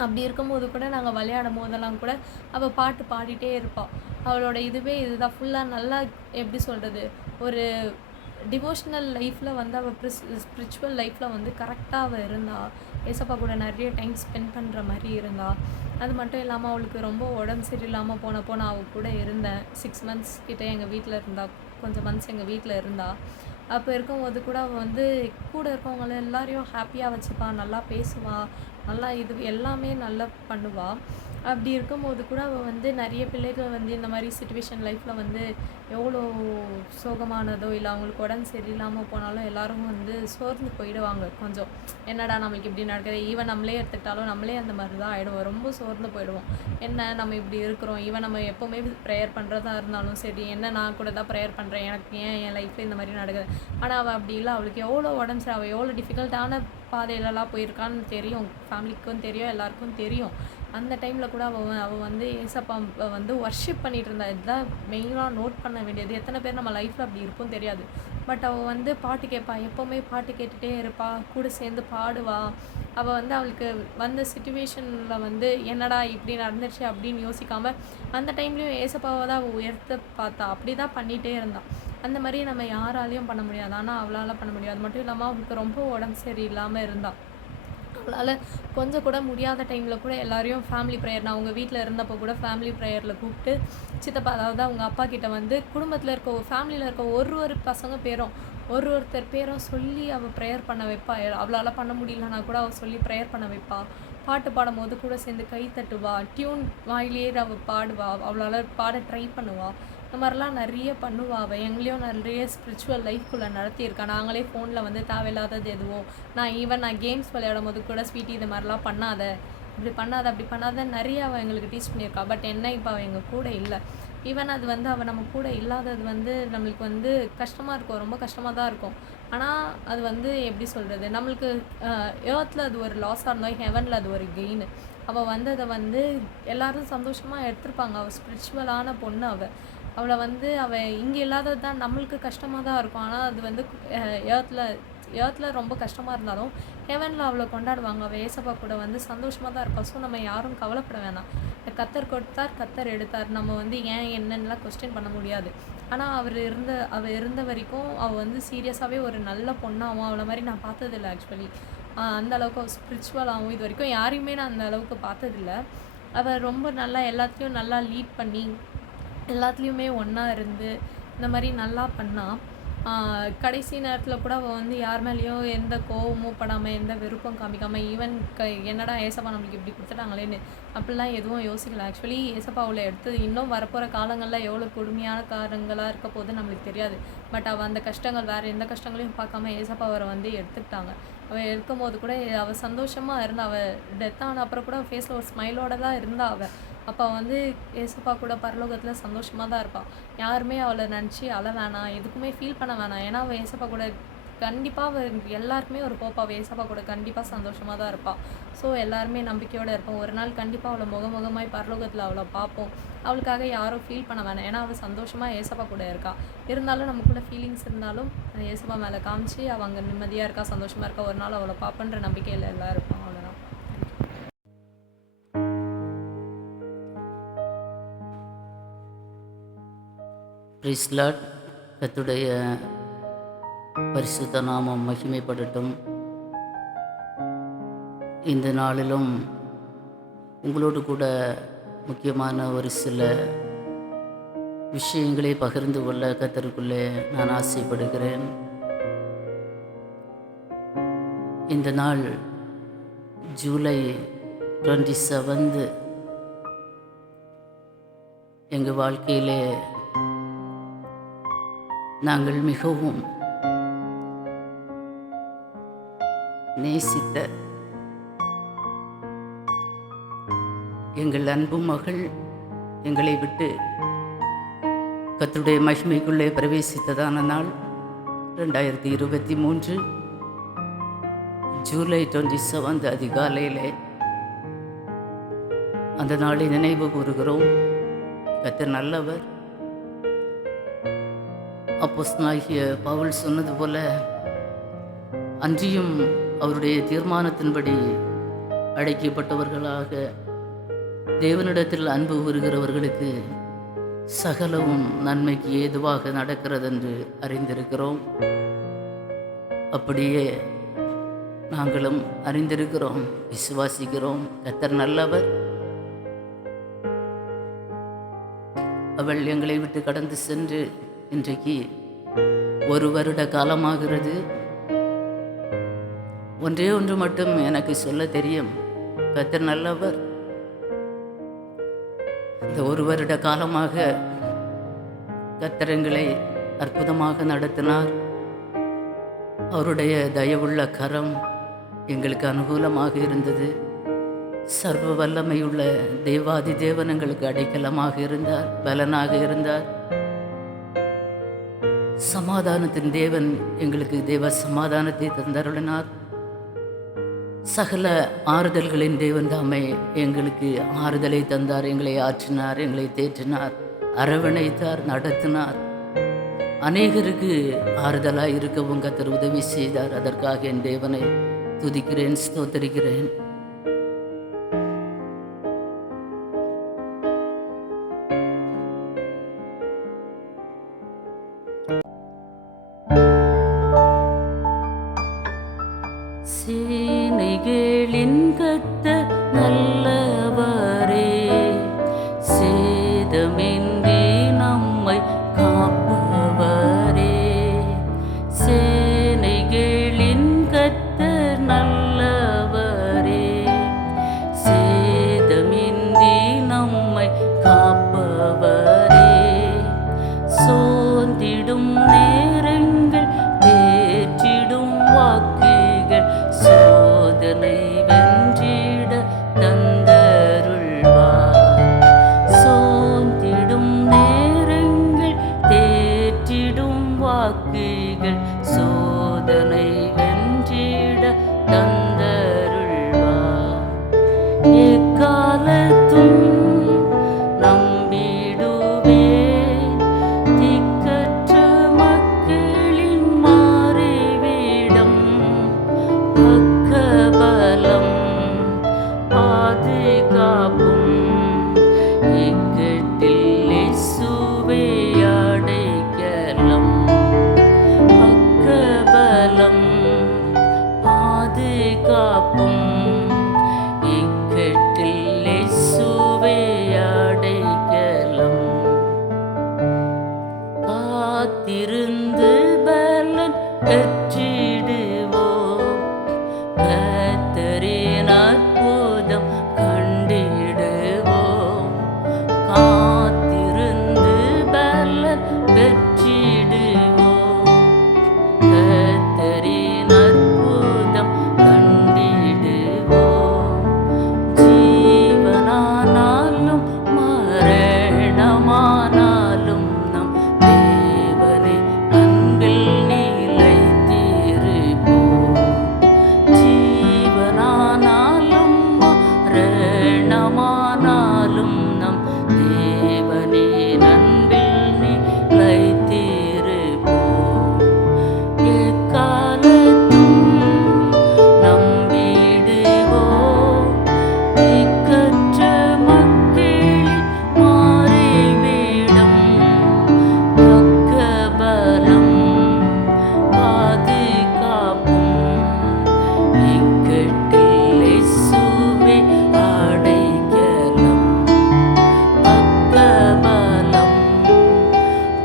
அப்படி இருக்கும்போது கூட நாங்கள் விளையாடும் போதெல்லாம் கூட அவள் பாட்டு பாடிட்டே இருப்பாள். அவளோட இதுதான் ஃபுல்லாக நல்லா எப்படி சொல்கிறது, ஒரு டிவோஷனல் லைஃப்பில் வந்து அவள் ஸ்பிரிச்சுவல் லைஃப்பில் வந்து கரெக்டாக அவள் இருந்தா, ஏசப்பா கூட நிறைய டைம் ஸ்பெண்ட் பண்ணுற மாதிரி இருந்தா. அது மட்டும் இல்லாமல் அவளுக்கு ரொம்ப உடம்பு சரியில்லாமல் போனப்போ நான் அவள் கூட இருந்தேன். 6 months கிட்ட எங்கள் வீட்டில் இருந்தா, கொஞ்சம் மந்த்ஸ் எங்கள் வீட்டில் இருந்தா. அப்போ இருக்கும்போது கூட அவள் வந்து கூட இருக்கவங்கள எல்லாரையும் ஹாப்பியாக வச்சுப்பா, நல்லா பேசுவா, நல்லா இது எல்லாமே நல்லா பண்ணுவா. அப்படி இருக்கும்போது கூட அவள் வந்து நிறைய பிள்ளைகள் வந்து இந்த மாதிரி சுச்சுவேஷன் லைஃப்பில் வந்து எவ்வளோ சோகமானதோ இல்லை அவங்களுக்கு உடம்பு சரியில்லாமல் போனாலும் எல்லாரும் வந்து சோர்ந்து போயிடுவாங்க. கொஞ்சம் என்னடா நம்மளுக்கு இப்படி நடக்குது, ஈவன் நம்மளே எடுத்துக்கிட்டாலும் நம்மளே அந்த மாதிரி தான் ஆகிடுவோம், ரொம்ப சோர்ந்து போயிடுவோம். என்ன நம்ம இப்படி இருக்கிறோம், ஈவன் நம்ம எப்போவுமே ப்ரேயர் பண்ணுறதா இருந்தாலும் சரி, என்ன நான் கூட தான் ப்ரேயர் பண்ணுறேன், எனக்கு ஏன் என் லைஃப்பில் இந்த மாதிரி நடக்குது. ஆனால் அவள் அப்படி இல்லை, அவளுக்கு எவ்வளோ உடம்பு சரி, அவள் எவ்வளோ டிஃபிகல்ட்டான பாதையிலலாம் போயிருக்கான்னு தெரியும், ஃபேமிலிக்கும் தெரியும், எல்லாருக்கும் தெரியும். அந்த டைமில் கூட அவள் வந்து ஏசப்பா வந்து வர்ஷிப் பண்ணிகிட்டு இருந்தா. இதுதான் மெயினாக நோட் பண்ண வேண்டியது. எத்தனை பேர் நம்ம லைஃப்பில் அப்படி இருக்கும் தெரியாது. பட் அவள் வந்து பாட்டு கேட்பா, எப்போவுமே பாட்டு கேட்டுகிட்டே இருப்பா, கூட சேர்ந்து பாடுவா. அவள் வந்து அவளுக்கு வந்த சுச்சுவேஷனில் வந்து என்னடா இப்படி நடந்துருச்சு அப்படின்னு யோசிக்காமல் அந்த டைம்லேயும் ஏசப்பாவை தான் அவள் உயர்த்த பார்த்தா. அப்படி தான் பண்ணிகிட்டே இருந்தாள். அந்த மாதிரி நம்ம யாராலையும் பண்ண முடியாது, ஆனால் அவளால் பண்ண முடியாது. அது மட்டும் இல்லாமல் அவளுக்கு ரொம்ப உடம்பு சரியில்லாமல் இருந்தாள். அவளால் கொஞ்சம் கூட முடியாத டைமில் கூட எல்லாரையும் ஃபேமிலி ப்ரேயர், நான் அவங்க வீட்டில் இருந்தப்போ கூட ஃபேமிலி ப்ரேயரில் கூப்பிட்டு சித்தப்பா, அதாவது அவங்க அப்பா கிட்ட வந்து குடும்பத்தில் இருக்க ஃபேமிலியில் இருக்க ஒரு பசங்க பேரும் ஒருத்தர் பேரும் சொல்லி அவள் ப்ரேயர் பண்ண வைப்பா. அவளால் பண்ண முடியலன்னா கூட அவள் சொல்லி ப்ரேயர் பண்ண வைப்பா. பாட்டு பாடும்போது கூட சேர்ந்து கை தட்டுவா, டியூன் வாயிலேயே அவள் பாடுவா, அவளால் பாட ட்ரை பண்ணுவா. இந்த மாதிரிலாம் நிறைய பண்ணுவா. அவள் எங்களையும் நிறைய ஸ்பிரிச்சுவல் லைஃப்குள்ளே நடத்தியிருக்கா. நாங்களே ஃபோனில் வந்து தேவையில்லாதது எதுவோ, நான் கேம்ஸ் விளையாடும் போது கூட ஸ்வீட்டி இது மாதிரிலாம் பண்ணாத, இப்படி பண்ணாத, அப்படி பண்ணாத நிறைய அவள் எங்களுக்கு டீச் பண்ணியிருக்கா. பட் என்ன, இப்போ அவள் எங்கள் கூட இல்லை. ஈவன் அது வந்து அவள் நம்ம கூட இல்லாதது வந்து நம்மளுக்கு வந்து கஷ்டமாக இருக்கும், ரொம்ப கஷ்டமாக தான் இருக்கும். ஆனால் அது வந்து எப்படி சொல்கிறது, நம்மளுக்கு ஏர்த்தில் அது ஒரு லாஸாக இருந்தால் ஹெவனில் அது ஒரு கெயின். அவள் வந்து அதை வந்து எல்லோரும் சந்தோஷமாக எடுத்துருப்பாங்க. அவள் ஸ்பிரிச்சுவலான பொண்ணு. அவளை வந்து அவள் இங்கே இல்லாதது தான் நம்மளுக்கு கஷ்டமாக தான் இருக்கும். ஆனால் அது வந்து ஏர்த்தில் ரொம்ப கஷ்டமாக இருந்தாலும் ஹெவனில் அவளை கொண்டாடுவாங்க. அவள் ஏசப்பா கூட வந்து சந்தோஷமாக தான் இருப்பாள். ஸோ நம்ம யாரும் கவலைப்பட வேணாம். கத்தர் கொடுத்தார், கத்தர் எடுத்தார். நம்ம வந்து ஏன் என்னென்னலாம் கொஸ்டின் பண்ண முடியாது. ஆனால் அவள் இருந்த வரைக்கும் அவள் வந்து சீரியஸாகவே ஒரு நல்ல பொண்ணாகவும் அவளை மாதிரி நான் பார்த்ததில்லை. ஆக்சுவலி அந்த அளவுக்கு ஸ்பிரிச்சுவலாகவும் இது வரைக்கும் யாரையுமே நான் அந்த அளவுக்கு பார்த்ததில்லை. அவள் ரொம்ப நல்லா எல்லாத்துலேயும் நல்லா லீட் பண்ணி எல்லாத்துலேயுமே ஒன்றா இருந்து இந்த மாதிரி நல்லா பண்ணால். கடைசி நேரத்தில் கூட அவள் வந்து யார் மேலேயும் எந்த கோவமும் படாமல், எந்த வெறுப்பும் காமிக்காமல், ஈவன் என்னடா ஏசப்பா நம்மளுக்கு இப்படி கொடுத்துட்டாங்களேன்னு அப்படிலாம் எதுவும் யோசிக்கல. ஆக்சுவலி ஏசப்பா அவளை எடுத்து இன்னும் வரப்போகிற காலங்களில் எவ்வளோ கொடுமையான காரணங்களாக இருக்க போது நம்மளுக்கு தெரியாது. பட் அவள் அந்த கஷ்டங்கள் வேறு எந்த கஷ்டங்களையும் பார்க்காம ஏசப்பா அவரை வந்து எடுத்துக்கிட்டாங்க. அவள் இருக்கும்போது கூட அவள் சந்தோஷமாக இருந்தா. அவள் டெத் ஆன அப்புறம் கூட ஃபேஸில் ஒரு ஸ்மைலோடு தான் இருந்தா அவள். அப்போ வந்து ஏசப்பா கூட பரலோகத்தில் சந்தோஷமாக தான் இருப்பாள். யாருமே அவளை நினச்சி அழ வேணாம், எதுக்குமே ஃபீல் பண்ண வேணாம். ஏன்னா அவள் ஏசப்பா கூட கண்டிப்பாக எல்லாருக்குமே ஒரு போப்பா, அவள் ஏசப்பா கூட கண்டிப்பாக சந்தோஷமாக தான் இருப்பாள். ஸோ எல்லாருமே நம்பிக்கையோடு இருப்போம். ஒரு நாள் கண்டிப்பாக அவளை முகமுகமாய் பரலோகத்தில் அவளை பார்ப்போம். அவளுக்காக யாரும் ஃபீல் பண்ண வேணாம். ஏன்னா அவள் சந்தோஷமாக ஏசப்பா கூட இருக்கா. இருந்தாலும் நமக்குள்ள ஃபீலிங்ஸ் இருந்தாலும் ஏசப்பா மேலே காமிச்சு அவள் அங்கே நிம்மதியாக இருக்கா, சந்தோஷமாக இருக்கா. ஒரு நாள் அவளை பார்ப்பன்ற நம்பிக்கையில் எல்லாம் இருப்பான். அவ்வளோதான். Praise Lord. கர்த்தருடைய பரிசுத்த நாமம் மகிமைப்படட்டும். இந்த நாளிலும் உங்களோடு கூட முக்கியமான ஒரு சில விஷயங்களை பகிர்ந்து கொள்ள கர்த்தருக்குள்ளே நான் ஆசைப்படுகிறேன். இந்த நாள் ஜூலை 27 எங்கள் வாழ்க்கையிலே நாங்கள் மிகவும் நேசித்த எங்கள் அன்பு மகள் எங்களை விட்டு கர்த்தருடைய மகிமைக்குள்ளே பிரவேசித்ததான நாள் 2023 ஜூலை 27 அதிகாலையிலே அந்த நாளை நினைவு கூறுகிறோம். கர்த்தர் நல்லவர். அப்போஸ்தலனாகிய பவுல் சொன்னது போல அன்றியும் அவருடைய தீர்மானத்தின்படி அழைக்கப்பட்டவர்களாக தேவனிடத்தில் அன்பு கூறுகிறவர்களுக்கு சகலவும் நன்மைக்கு ஏதுவாக நடக்கிறது என்று அறிந்திருக்கிறோம். அப்படியே நாங்களும் அறிந்திருக்கிறோம், விசுவாசிக்கிறோம். கர்த்தர் நல்லவர். அவள் எங்களை விட்டு கடந்து சென்று இன்றைக்கு 1 வருட காலமாகிறது. ஒன்றே ஒன்று மட்டும் எனக்கு சொல்ல தெரியும், கர்த்தர் நல்லவர். இந்த 1 வருட காலமாக கர்த்தர் எங்களை அற்புதமாக நடத்தினார். அவருடைய தயவுள்ள கரம் எங்களுக்கு அனுகூலமாக இருந்தது. சர்வ வல்லமையுள்ள தேவாதி தேவன் எங்களுக்கு அடைக்கலமாக இருந்தார், பலனாக இருந்தார். சமாதானத்தின் தேவன் எங்களுக்கு தேவ சமாதானத்தை தந்தருளினார். சகல ஆறுதல்களின் தேவன் தாமே எங்களுக்கு ஆறுதலை தந்தார். எங்களை ஆற்றினார், எங்களை தேற்றினார், அரவணைத்தார், நடத்தினார். அநேகருக்கு ஆறுதலாக இருக்கவும் கர்த்தர் உதவி செய்தார். அதற்காக என் தேவனை துதிக்கிறேன், ஸ்தோத்தரிக்கிறேன். சேனைகளின் கர்த்தர் நல்லவரே, சேதமின்றி நம்மை காப்பவரே. சேனைகளின் கர்த்தர் நல்லவரே, சேதமின்றி நம்மை காப்பவரே. சோர்ந்திடும் நேரங்கள் தேற்றிடும் வாக்குகள் சோதனை வென்றிட தந்தருள்வார். சோர்ந்திடும் நேரங்கள் தேற்றிடும் வாக்குகள் சோதனை வென்றிட தந்தருள்வார். எக்காலத்தும் நம்பிடுவேன், திக்கற்ற மக்களின் மாறிவிடம். பக்கபலம் பாதுகாப்பும் இக்கட்டில் இயேசுவே அடைக்கலம். பக்கபலம் பாதுகாப்பும் இக்கட்டில் இயேசுவே அடைக்கலம். காத்திருந்து பலன் பெற்றிடுவோம், கர்த்தரின் அற்புதம் கண்டிடுவோம். காத்திருந்து பலன் பெற்றிடுவோம், கர்த்தரின் அற்புதம் கண்டிடுவோம். ஜீவனானாலும் மரணமானாலும் நம் தேவனை அன்பில் நிலைத்திருப்போம். ஜீவனானாலும் மரணமானாலும் நம் தேவனை அன்பில் நிலைத்திருப்போம். எக்காலத்தும் நம்பிடுவோம், திக்கற்ற மக்களின் மாறிவிடம். பக்கபலம் பாதுகாப்பும் இக்கட்டில் இயேசுவே அடைக்கலம். பக்கபலம்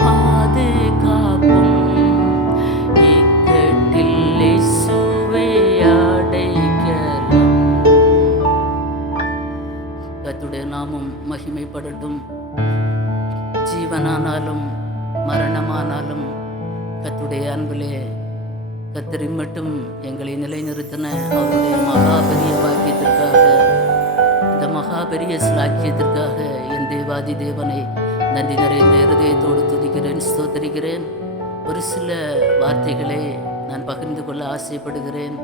பாதுகாப்பும் இக்கட்டில் இயேசுவே அடைக்கலம். கர்த்தருடைய நாமம் மகிமைப்படட்டும். ஜீவனானாலும் மரணமானாலும் கர்த்தருடைய அன்பிலே கர்த்தரை மட்டும் எங்களை நிலைநிறுத்தின அவருடைய மகாபெரிய வாக்கியத்திற்காக, இந்த மகாபெரிய ஸ்லாக்கியத்திற்காக என் தேவாதி தேவனை நன்றி நிறைந்த இருதயத்தோடு துதிக்கிறேன், ஸ்தோத்தரிக்கிறேன். ஒரு சில வார்த்தைகளை நான் பகிர்ந்து கொள்ள ஆசைப்படுகிறேன்.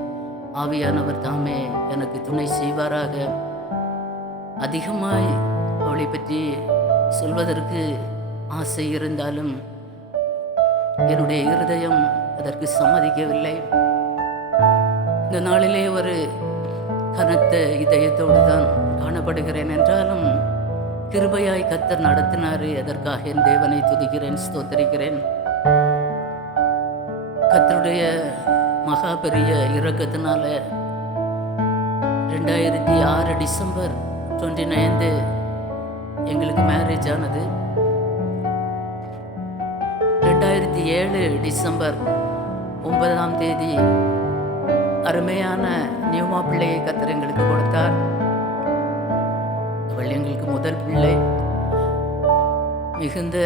ஆவியானவர் தாமே எனக்கு துணை செய்வாராக. அதிகமாய் அவளை பற்றி சொல்வதற்கு ஆசை இருந்தாலும் என்னுடைய இருதயம் அதற்கு சம்மதிக்கவில்லை. இந்த நாளிலே ஒரு கனத்த இதயத்தோடு தான் காணப்படுகிறேன் என்றாலும் கிருபையாய் கர்த்தர் நடத்தினாரு. அதற்காக என் தேவனை துதிக்கிறேன், ஸ்தோத்தரிக்கிறேன். கர்த்தருடைய மகா பெரிய இரக்கத்தினால 2006 டிசம்பர் 29 எங்களுக்கு மேரேஜ் ஆனது. 2007 டிசம்பர் 9ஆம் தேதி அருமையான நியூமா பிள்ளையை கர்த்தர் எங்களுக்கு கொடுத்தார். அவள் எங்களுக்கு முதல் பிள்ளை. மிகுந்த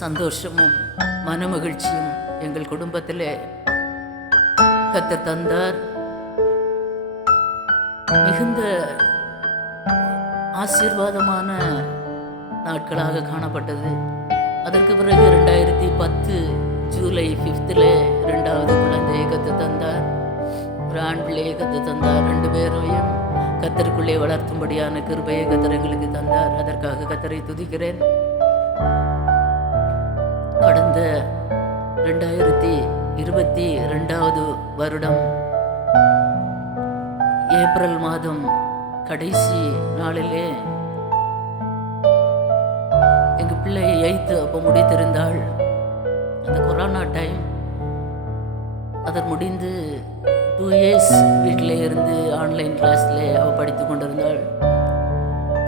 சந்தோஷமும் மனமகிழ்ச்சியும் எங்கள் குடும்பத்திலே கர்த்தர் தந்தார். மிகுந்த ஆசீர்வாதமான நாட்களாக காணப்பட்டது. அதற்கு பிறகு 2010 ஜூலை 5 2வது குழந்தையை கத்து தந்தார். ஒரு ஆண் பிள்ளையை கத்து தந்தார். 2 பேரையும் கத்தருக்குள்ளே வளர்த்தும்படியான கிருபையை கத்தர் எங்களுக்கு தந்தார். அதற்காக கத்தரை துதிக்கிறேன். கடந்த 2022வது வருடம் ஏப்ரல் மாதம் கடைசி நாளிலே எங்கள் பிள்ளை 8th அப்போ முடித்திருந்தாள். அந்த கொரோனா டைம் அதன் முடிந்து 2 years வீட்டிலே இருந்து ஆன்லைன் கிளாஸில் அவள் படித்து கொண்டிருந்தாள்.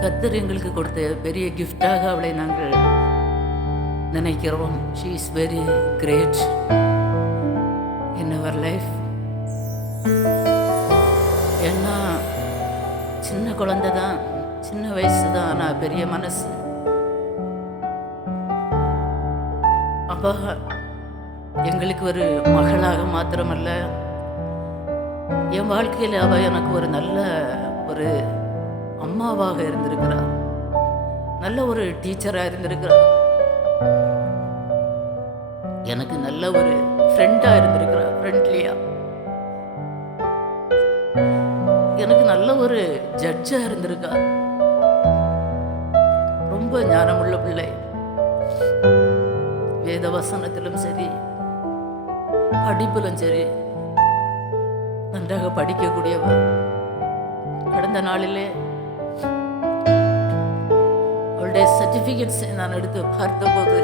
கர்த்தர் எங்களுக்கு கொடுத்த பெரிய கிஃப்டாக அவளை நாங்கள் நினைக்கிறோம். She is very great in her life. ஏன்னா சின்ன குழந்தை தான், சின்ன வயசு தான், ஆனால் பெரிய மனசு. அப்பா எங்களுக்கு ஒரு மகளாக மாத்திரமல்ல, என் வாழ்க்கையில் அவள் எனக்கு ஒரு நல்ல ஒரு அம்மாவாக இருந்திருக்கிறாள். நல்ல ஒரு டீச்சராக இருந்திருக்கிறாள். எனக்கு நல்ல ஒரு ஃப்ரெண்டாக இருந்திருக்கிறாள். ஃப்ரெண்ட்லியாக எனக்கு நல்ல ஒரு ஜட்ஜாக இருந்திருக்கா. ரொம்ப ஞானமுள்ள பிள்ளை. வேத வசனத்திலும் சரி, படிப்பிலும் சரி நன்றாக படிக்கக்கூடியவர். கடந்த நாளிலே அவளுடைய சர்டிஃபிகேட்ஸ் நான் எடுத்து பார்த்தபோது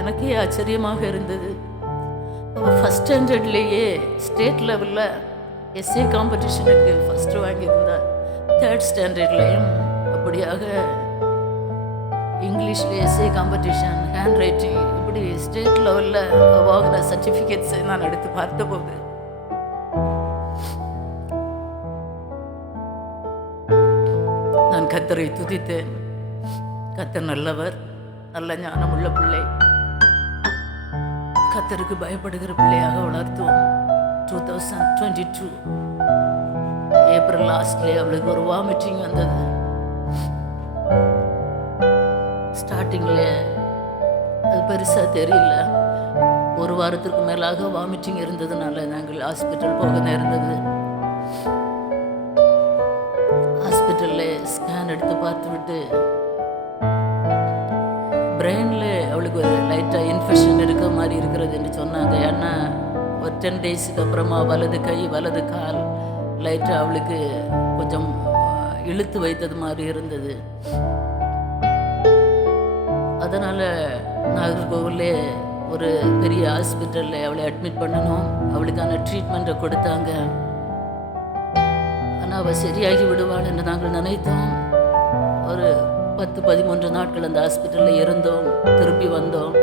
எனக்கே ஆச்சரியமாக இருந்தது. அவள் ஃபஸ்ட் ஸ்டாண்டர்ட்லேயே ஸ்டேட் லெவலில் எஸ்ஏ காம்படிஷனுக்கு ஃபஸ்ட்டு வாங்கியிருந்தாள். 3rd ஸ்டாண்டர்ட்லேயும் அப்படியாக இங்கிலீஷில் எஸ்ஏ காம்படிஷன், ஹேண்ட் ரைட்டிங், இப்படி ஸ்டேட் லெவலில் வாங்கின சர்டிஃபிகேட்ஸை நான் எடுத்து பார்த்தபோது நான் கர்த்தரை துதித்தேன். கர்த்தர் நல்லவர், நல்ல ஞானமுள்ள பிள்ளை. கர்த்தருக்கு பயப்படுகிற பிள்ளையாக வளர்த்தோம். 2022 ஏப்ரல் லாஸ்ட்லேயே அவளுக்கு ஒரு வாமிட்டிங் வந்தது. ஸ்டார்டிங்கில் அது பெருசாக தெரியல. ஒரு வாரத்திற்கு மேலாக வாமிட்டிங் இருந்ததுனால நாங்கள் ஹாஸ்பிட்டல் போக நேர்ந்தது. ஹாஸ்பிட்டலில் ஸ்கேன் எடுத்து பார்த்துவிட்டு பிரெயினில் அவளுக்கு ஒரு லைட்டாக இன்ஃபெக்ஷன் இருக்க மாதிரி இருக்கிறது என்று சொன்னாங்க. ஏன்னா ஒரு 10 டேஸுக்கு அப்புறமா வலது கை வலது கால் லைட்டாக அவளுக்கு கொஞ்சம் இழுத்து வைத்தது மாதிரி இருந்தது. அதனால் நாகர்கோவிலே ஒரு பெரிய ஹாஸ்பிட்டலில் அவளை அட்மிட் பண்ணணும். அவளுக்கான ட்ரீட்மெண்ட்டை கொடுத்தாங்க. ஆனால் அவள் சரியாகி விடுவாள் என்று நாங்கள் நினைத்தோம். ஒரு 10-13 நாட்கள் அந்த ஹாஸ்பிட்டலில் இருந்தோம். திருப்பி வந்தோம்.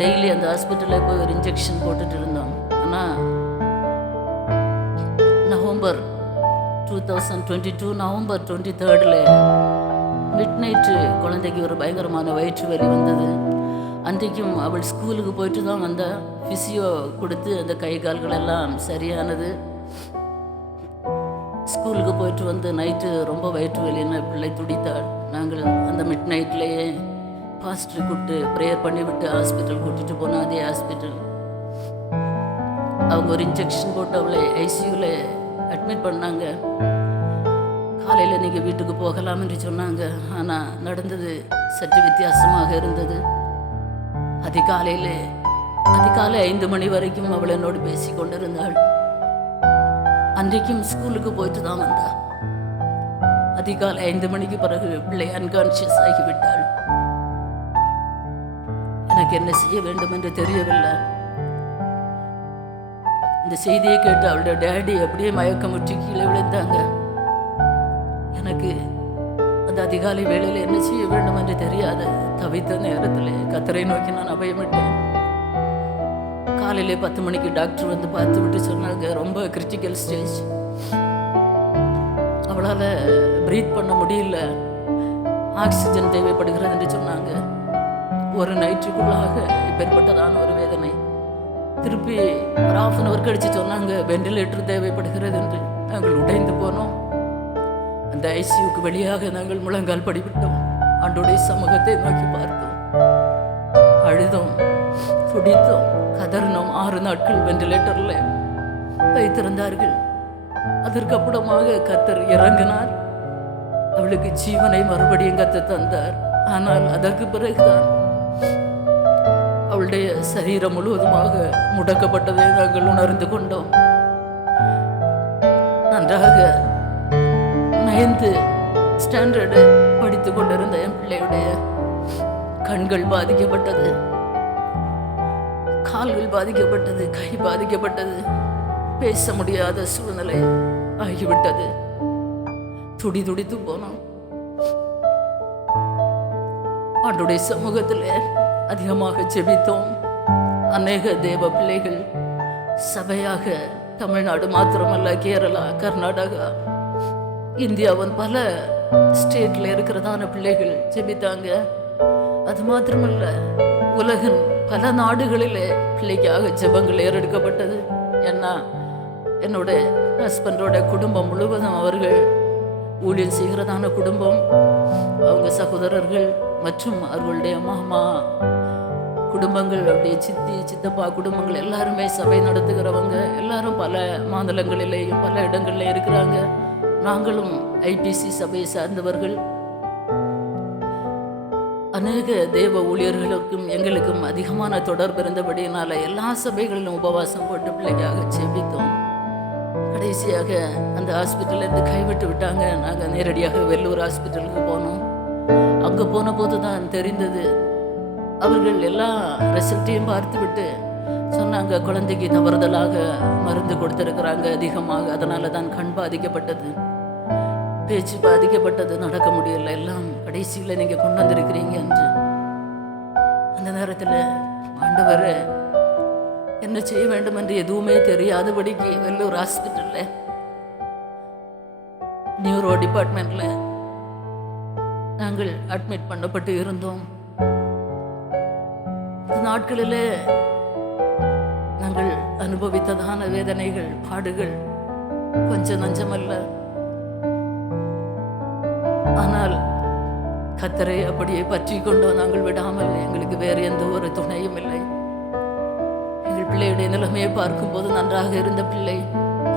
டெய்லி அந்த ஹாஸ்பிட்டலில் போய் ஒரு இன்ஜெக்ஷன் போட்டுட்டு இருந்தோம். ஆனால் நவம்பர் 2022 நவம்பர் 23 மிட் நைட்டு குழந்தைக்கு ஒரு பயங்கரமான வயிற்று வலி வந்தது. அன்றைக்கும் அவள் ஸ்கூலுக்கு போயிட்டு தான் வந்தா. ஃபிசியோ கொடுத்து அந்த கை கால்கள் எல்லாம் சரியானது. ஸ்கூலுக்கு போயிட்டு வந்து நைட்டு ரொம்ப வயிற்று வலின்னு பிள்ளை துடித்தாள். நாங்கள் அந்த மிட் நைட்லேயே பாஸ்டர் கூப்பிட்டு ப்ரேயர் பண்ணிவிட்டு ஹாஸ்பிட்டல் கூட்டிகிட்டு போனோம். அதே ஹாஸ்பிட்டல் அவங்க ஒரு இன்ஜெக்ஷன் போட்டு அவளை ஐசியூவில் அட்மிட் பண்ணாங்க. காலையில் நீங்கள் வீட்டுக்கு போகலாம் என்று சொன்னாங்க. ஆனால் நடந்தது சற்று வித்தியாசமாக இருந்தது. அதிகாலை 5 மணி வரைக்கும் அவள் என்னோடு பேசி கொண்டிருந்தாள். அன்றைக்கும் ஸ்கூலுக்கு போயிட்டு தான் வந்தா. அதிகாலை 5 மணிக்கு பிறகு பிள்ளை அன்கான்ஷியஸ் ஆகிவிட்டாள். எனக்கு என்ன செய்ய வேண்டும் என்று தெரியவில்லை. இந்த செய்தியை கேட்டு அவளுடைய டேடி அப்படியே மயக்கமுற்றி கீழே விழுந்தாங்க. எனக்கு அந்த அதிகாலை வேளையில் என்ன செய்ய வேண்டும் என்று தெரியாத தவித்த நேரத்தில் கர்த்தரை நோக்கி நான் அபயமிட்டேன். காலையிலே 10 மணிக்கு டாக்டர் வந்து பார்த்து விட்டு சொன்னாங்க, ரொம்ப கிரிட்டிக்கல் ஸ்டேஜ், அவளால் ப்ரீத் பண்ண முடியல, ஆக்சிஜன் தேவைப்படுகிறது என்று சொன்னாங்க. ஒரு நைட்டுக்குள்ளாக இப்பேற்பட்டதான ஒரு வேதனை. திருப்பி ஒரு 1/2 hour கழிச்சு சொன்னாங்க வெண்டிலேட்டர் தேவைப்படுகிறது என்று. நாங்கள் உடைந்து போனோம். அந்த ஐசியூக்கு வெளியாக நாங்கள் முழங்கால் படிவிட்டோம். ஆண்டோடைய சமூகத்தை நோக்கி பார்த்தோம், அழுதோம், துடித்தோம், கதறினோம். 6 நாட்கள் வெண்டிலேட்டர்ல வைத்திருந்தார்கள். அதற்கப்புறமாக கர்த்தர் இறங்கினார். அவளுக்கு ஜீவனை மறுபடியும் கர்த்தர் தந்தார். ஆனால் அதற்கு பிறகுதான் அவளுடைய சரீரம் முழுவதுமாக முடக்கப்பட்டதை நாங்கள் உணர்ந்து கொண்டோம். நன்றாக 9th standard படித்து கொண்டிருந்த என் பிள்ளையுடைய கண்கள் பாதிக்கப்பட்டது, கால்கள் பாதிக்கப்பட்டது, கை பாதிக்கப்பட்டது, பேச முடியாத சூழ்நிலை ஆகிவிட்டது. துடி துடித்து போனோம். ஆண்டுடைய சமூகத்தில் அதிகமாக ஜெபித்தோம். அநேக தேவ பிள்ளைகள் சபையாக தமிழ்நாடு மாத்திரமல்ல, கேரளா, கர்நாடகா, இந்தியாவின் பல ஸ்டேட்ல இருக்கிறதான பிள்ளைகள் ஜெபித்தாங்க. அது மாத்திரமல்ல, உலகின் பல நாடுகளிலே பிள்ளைக்காக ஜெபங்கள் ஏறெடுக்கப்பட்டது. ஏன்னா என்னோட ஹஸ்பண்டோட குடும்பம் முழுவதும் அவர்கள் ஊழியம் செய்கிறதான குடும்பம். அவங்க சகோதரர்கள் மற்றும் அவர்களுடைய மாமா குடும்பங்கள், அப்படியே சித்தி சித்தப்பா குடும்பங்கள் எல்லாருமே சபை நடத்துகிறவங்க. எல்லாரும் பல மாநிலங்களிலேயும் பல இடங்கள்ல இருக்கிறாங்க. நாங்களும் ஐபிசி சபையை சார்ந்தவர்கள். அநேக தேவ ஊழியர்களுக்கும் எங்களுக்கும் அதிகமான தொடர்பு இருந்தபடியினால எல்லா சபைகளிலும் உபவாசம் போட்டு பிள்ளைக்காக ஜெபித்தோம். கடைசியாக அந்த ஹாஸ்பிட்டலேருந்து கைவிட்டு விட்டாங்க. நாங்கள் நேரடியாக வெள்ளூர் ஹாஸ்பிட்டலுக்கு போனோம். அங்கே போன போது தான் தெரிந்தது. அவர்கள் எல்லா ரிசல்ட்டையும் பார்த்து விட்டு சொன்னாங்க, குழந்தைக்கு தவறுதலாக மருந்து கொடுத்திருக்கிறாங்க அதிகமாக, அதனால தான் கண் பாதிக்கப்பட்டது, பேச்சு பாதிக்கப்பட்டது, நடக்க முடியல, எல்லாம் கடைசியில் நீங்கள் கொண்டு வந்திருக்கிறீங்க என்று. அந்த நேரத்தில் ஆண்டவர் என்ன செய்ய வேண்டும் என்று எதுவுமே தெரியாதபடிக்கு வெள்ளூர் ஹாஸ்பிட்டல்ல நியூரோ டிபார்ட்மெண்ட்ல நாங்கள் அட்மிட் பண்ணப்பட்டு இருந்தோம். நாட்களில் நாங்கள் அனுபவித்ததான வேதனைகள், பாடுகள் கொஞ்சம் நஞ்சமல்ல. ஆனால் கர்த்தரை அப்படியே பற்றி கொண்டோம். நாங்கள் விடாமல், எங்களுக்கு வேறு எந்த ஒரு துணையும் இல்லை. எங்கள் பிள்ளையுடைய நிலைமையை பார்க்கும்போது நன்றாக இருந்த பிள்ளை,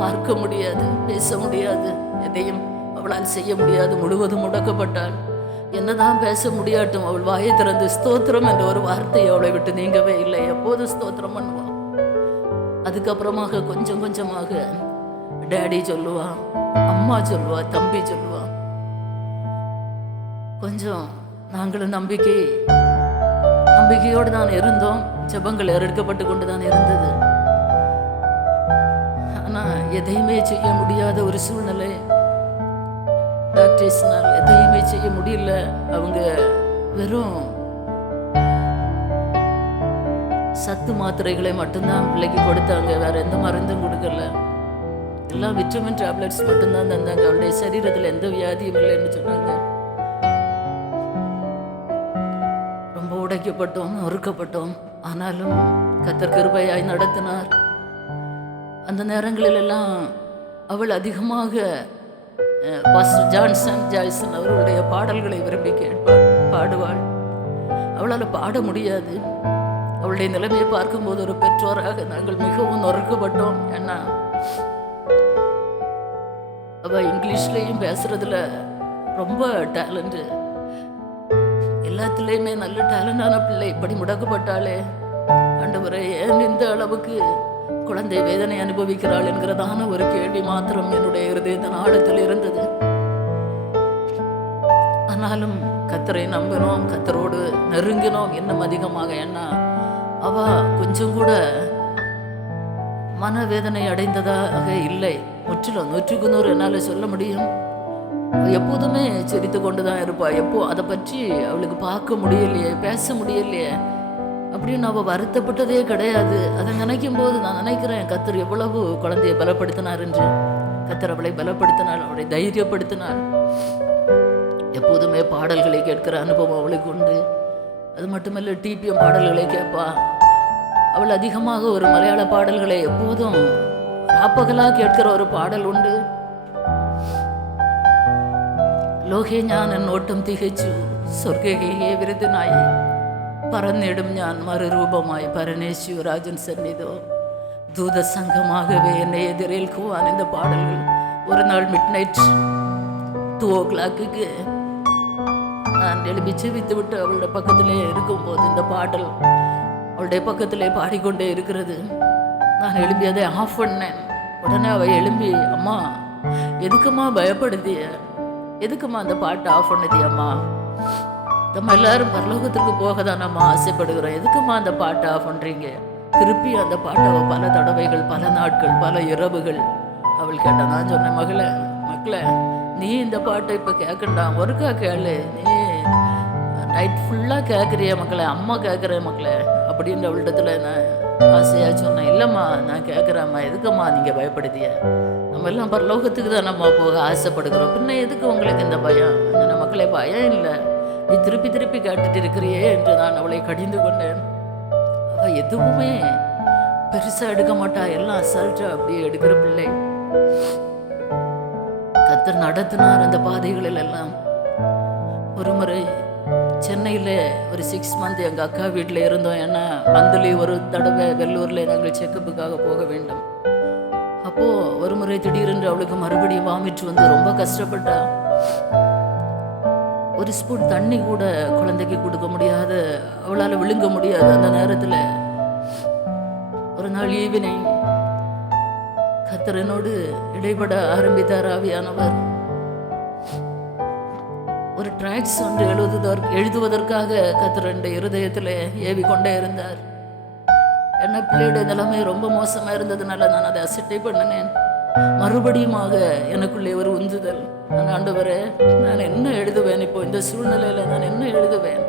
பார்க்க முடியாது, பேச முடியாது, எதையும் அவளால் செய்ய முடியாது, முழுவதும் முடக்கப்பட்டாள். என்னதான் பேச முடியாட்டும், அவள் வாயை திறந்து ஸ்தோத்திரம் என்ற ஒரு வார்த்தை அவளை விட்டு நீங்கவே இல்லை. எப்போது ஸ்தோத்திரம் பண்ணுவான். அதுக்கப்புறமாக கொஞ்சம் கொஞ்சமாக டேடி சொல்லுவா, அம்மா சொல்லுவா, தம்பி சொல்லுவா. கொஞ்சம் நாங்களும் நம்பிக்கையோடு தான் இருந்தோம். ஜெபங்கள் ஏறெடுக்கப்பட்டு கொண்டு தான் இருந்தது. ஆனால் எதையுமே செய்ய முடியாத ஒரு சூழ்நிலை. டாக்டர்ஸ்னால் எதையுமே செய்ய முடியல. அவங்க வெறும் சத்து மாத்திரைகளை மட்டும்தான் பிள்ளைக்கு கொடுத்தாங்க. வேற எந்த மருந்தும் கொடுக்கல. எல்லாம் விட்டமின் டேப்லெட்ஸ் மட்டும்தான் தந்தாங்க. அவளுடைய சரீரத்தில் எந்த வியாதியும் இல்லைன்னு சொன்னாங்க. ரொம்ப உடைக்கப்பட்டோம், நொறுக்கப்பட்டோம். ஆனாலும் கர்த்தர் கிருபையாய் நடத்தினார். அந்த நேரங்களில் எல்லாம் அவள் அதிகமாக பாஸ்டர் ஜான்சன் அவர்களுடைய பாடல்களை விரும்பி பாடுவாள். அவளால் பாட முடியாது. அவளுடைய நிலைமையை பார்க்கும்போது ஒரு பெற்றோராக நாங்கள் மிகவும் நொறுக்கப்பட்டோம். ஏன்னா அவள் இங்கிலீஷ்லேயும் பேசுறதுல ரொம்ப டேலண்ட்டு, எல்லாத்துலேயுமே நல்ல டேலண்டான பிள்ளை. இப்படி முடக்கப்பட்டாலே, ஆண்டவரே ஏன் இந்த அளவுக்கு குழந்தை வேதனை அனுபவிக்கிறாள் என்கிறதான ஒரு கேள்வி மாத்திரம் என்னுடைய இருதயத்தின் ஆழத்தில் இருந்தது. ஆனாலும் கத்தரை நம்பினோம், கத்தரோடு நெருங்கினோம் இன்னும் அதிகமாக. ஏன்னா அவ கொஞ்சம் கூட மனவேதனை அடைந்ததாக இல்லை. முற்றிலும் 100க்கு 100 என்னால் சொல்ல முடியும். எப்போதுமே சிரித்து கொண்டு தான் இருப்பா. எப்போ அதை பற்றி அவளுக்கு பார்க்க முடியலையே, பேச முடியலையே அப்படின்னு அவள் வருத்தப்பட்டதே கிடையாது. அதை நினைக்கும் போது நான் நினைக்கிறேன், கத்தர் எவ்வளவு குழந்தையை பலப்படுத்தினார் என்று. கத்தர் அவளை பலப்படுத்தினாள், அவளை தைரியப்படுத்தினாள். எப்போதுமே பாடல்களை கேட்கிற அனுபவம் அவளுக்கு உண்டு. அது மட்டுமல்ல, டிபிஎம் பாடல்களை கேட்பா. அவள் அதிகமாக ஒரு மலையாள பாடல்களை எப்போதும் ராப்பகலாக கேட்கிற ஒரு பாடல் உண்டு. ലോകെ ഞാൻ എന്നോട്ടം തികച്ചു, സ്വർഗയെ വിരുദ്ധനായി പറന്നിടും ഞാൻ മറുരൂപമായി പരമേശ്വരാജൻ സന്നിധോ ദൂതസംഘമാകவே என்னை எதிரேൽക്കുവാൻ. இந்த பாடல்கள் ஒரு நாள் மிட்நைட் 2 நான் எழுப்பி செவித்து விட்டு அவளுடைய பக்கத்திலே இருக்கும்போது இந்த பாடல் அவளுடைய பக்கத்திலே பாடிக்கொண்டே இருக்கிறது. நான் எழுப்பி அதை ஆஃப் பண்ணேன். உடனே அவள் எழும்பி, அம்மா எதுக்குமா பயப்படுத்திய, எதுக்குமா அந்த பாட்டை ஆஃப் பண்ணதியம்மா, நம்ம எல்லாரும் பரலோகத்துக்கு போக தான் நம்ம ஆசைப்படுகிறோம், எதுக்குமா அந்த பாட்டை ஆஃப் பண்ணுறீங்க? திருப்பி அந்த பாட்டை பல தடவைகள், பல நாட்கள், பல இரவுகள் அவள் கேட்டான். நான் சொன்னேன், மக்களே நீ இந்த பாட்டை இப்போ கேட்கண்டா, ஒருக்கா கேளு, நீ நைட் ஃபுல்லாக கேட்குறிய மக்களே, அம்மா கேட்குற மக்களே அப்படின்ற அவளிடத்துல நான் ஆசையாக சொன்னேன். இல்லைம்மா நான் கேட்குறேம்மா, எதுக்கும்மா நீங்கள் பயப்படுத்திய, நம்ம எல்லாம் பரலோகத்துக்கு தான் நம்ம போக ஆசைப்படுகிறோம், பின்ன எதுக்கு உங்களுக்கு இந்த பயம்? அந்த மக்களே பயம் இல்லை, நீ திருப்பி திருப்பி கேட்டுட்டு இருக்கிறியே என்று நான் அவளை கடிந்து கொண்டேன். அவள் எதுவுமே பெருசாக எடுக்க மாட்டா, எல்லாம் அசால்ட்டா அப்படியே எடுக்கிற பிள்ளை. கத்தர் நடத்தினார் அந்த பாதைகளில் எல்லாம். ஒரு முறை சென்னையில் ஒரு 6 months எங்கள் அக்கா வீட்டில் இருந்தோம். ஏன்னா மந்த்லி ஒரு தடவை வெள்ளூரில் நாங்கள் செக்கப்புக்காக போக வேண்டும். அப்போது ஒரு முறை திடீரென்று அவளுக்கு மறுபடியும் வாமிட் வந்து ரொம்ப கஷ்டப்பட்டா. ஒரு ஸ்பூன் தண்ணி கூட குழந்தைக்கு கொடுக்க முடியாத, அவளால் விழுங்க முடியாது. அந்த நேரத்தில் ஒரு நாள் ஈவினிங் கர்த்தர் என்னோடு இடைப்பட ஆரம்பித்தார் ஆவியானவர். ஒரு ட்ராக்ஸ் ஒன்று எழுதுவதற்காக கர்த்தர் என் இருதயத்தில் ஏவி கொண்டே இருந்தார். என்ன பிள்ளையுடைய நிலைமை ரொம்ப மோசமாக இருந்ததுனால நான் அதை அசிட்டை பண்ணினேன். மறுபடியுமாக எனக்குள்ளே ஒரு உந்துதல், நான் ஆண்டவரே நான் என்ன எழுதுவேன், இப்போ இந்த சூழ்நிலையில் நான் என்ன எழுதுவேன்?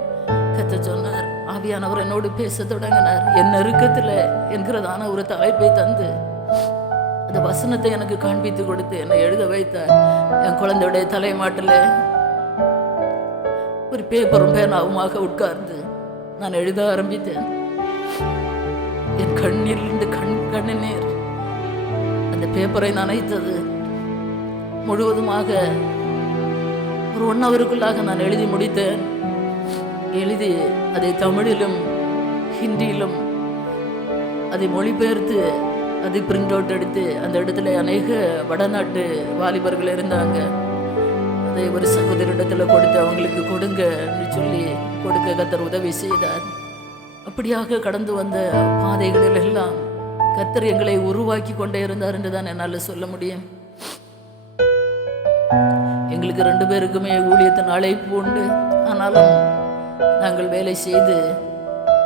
கர்த்தர் சொன்னார், ஆவியானவர் என்னோடு பேச தொடங்கினார். என் நெருக்கத்தில் என்கிறதான ஒரு தலைப்பை தந்து அந்த வசனத்தை எனக்கு காண்பித்து கொடுத்து என்னை எழுத வைத்தார். என் குழந்தையுடைய தலைமாட்டில் ஒரு பேப்பரும் பேனாவுமாக உட்கார்ந்து நான் எழுத ஆரம்பித்தேன். என் கண்ணிலிருந்து கண்ணீர் அந்த பேப்பரை நனைத்தது. முழுவதுமாக ஒரு 1 hourக்குள்ளாக நான் எழுதி முடித்தேன். எழுதி அதை தமிழிலும் ஹிந்தியிலும் அதை மொழிபெயர்த்து அது பிரிண்ட் அவுட் எடுத்து அந்த இடத்துல அநேக வடநாட்டு வாலிபர்கள் இருந்தாங்க. அதை ஒரு சகோதரிடத்தில் கொடுத்து அவங்களுக்கு கொடுங்கன்னு சொல்லி கொடுக்க கர்த்தர் உதவி செய்தார். அப்படியாக கடந்து வந்த பாதைகளில் எல்லாம் கர்த்தர் எங்களை உருவாக்கி கொண்டே இருந்தார் என்று தான் என்னால் சொல்ல முடியும். எங்களுக்கு 2 பேருக்குமே ஊழியத்தின் அழைப்பு உண்டு. ஆனாலும் நாங்கள் வேலை செய்து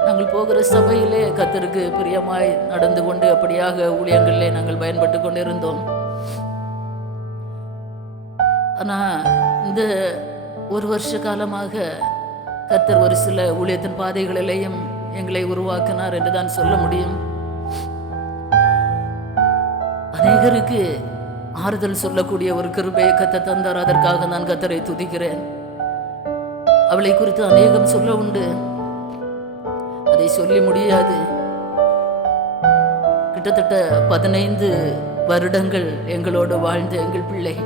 நாங்கள் போகிற சபையிலே கர்த்தருக்கு பிரியமாய் நடந்து கொண்டு அப்படியாக ஊழியங்களிலே நாங்கள் பயன்பட்டு கொண்டு இருந்தோம். ஆனால் இந்த 1 வருஷ காலமாக கர்த்தர் ஒரு சில ஊழியத்தின் பாதைகளிலேயும் எங்களை உருவாக்கினார் என்று தான் சொல்ல முடியும். அநேகருக்கு ஆறுதல் சொல்லக்கூடிய ஒரு கிருபையை கர்த்தர் தந்தார். அதற்காக நான் கர்த்தரை துதிக்கிறேன். அவளை குறித்து அநேகம் சொல்ல உண்டு, அதை சொல்லி முடியாது. கிட்டத்தட்ட 15 வருடங்கள் எங்களோடு வாழ்ந்த எங்கள் பிள்ளை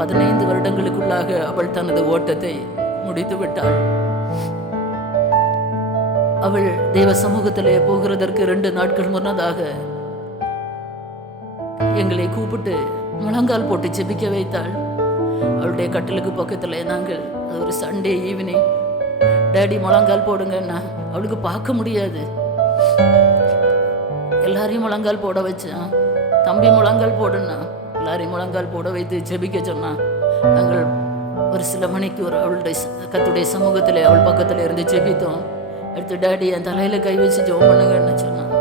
15 வருடங்களுக்குள்ளாக அவள் தனது ஓட்டத்தை முடித்து விட்டாள். அவள் தெய்வ சமூகத்திலே போகிறதற்கு 2 நாட்கள் முன்னதாக எங்களை கூப்பிட்டு முழங்கால் போட்டு ஜெபிக்க வைத்தாள். அவளுடைய கட்டிலுக்கு பக்கத்தில் நாங்கள், அது ஒரு சண்டே ஈவினிங், டேடி முழங்கால் போடுங்கன்னா அவளுக்கு பார்க்க முடியாது. எல்லாரையும் முழங்கால் போட வச்சான். தம்பி முழங்கால் போடுன்னா எல்லாரையும் முழங்கால் போட வைத்து ஜெபிக்க சொன்னான். நாங்கள் ஒரு சில மணிக்கூர் அவளுடைய கர்த்தருடைய சமூகத்தில் அவள் பக்கத்தில் இருந்து ஜெபித்தோம். அடுத்து டாடி என் தலையில் கை வச்சு ஜெபம் பண்ணுங்கன்னு சொன்னான்.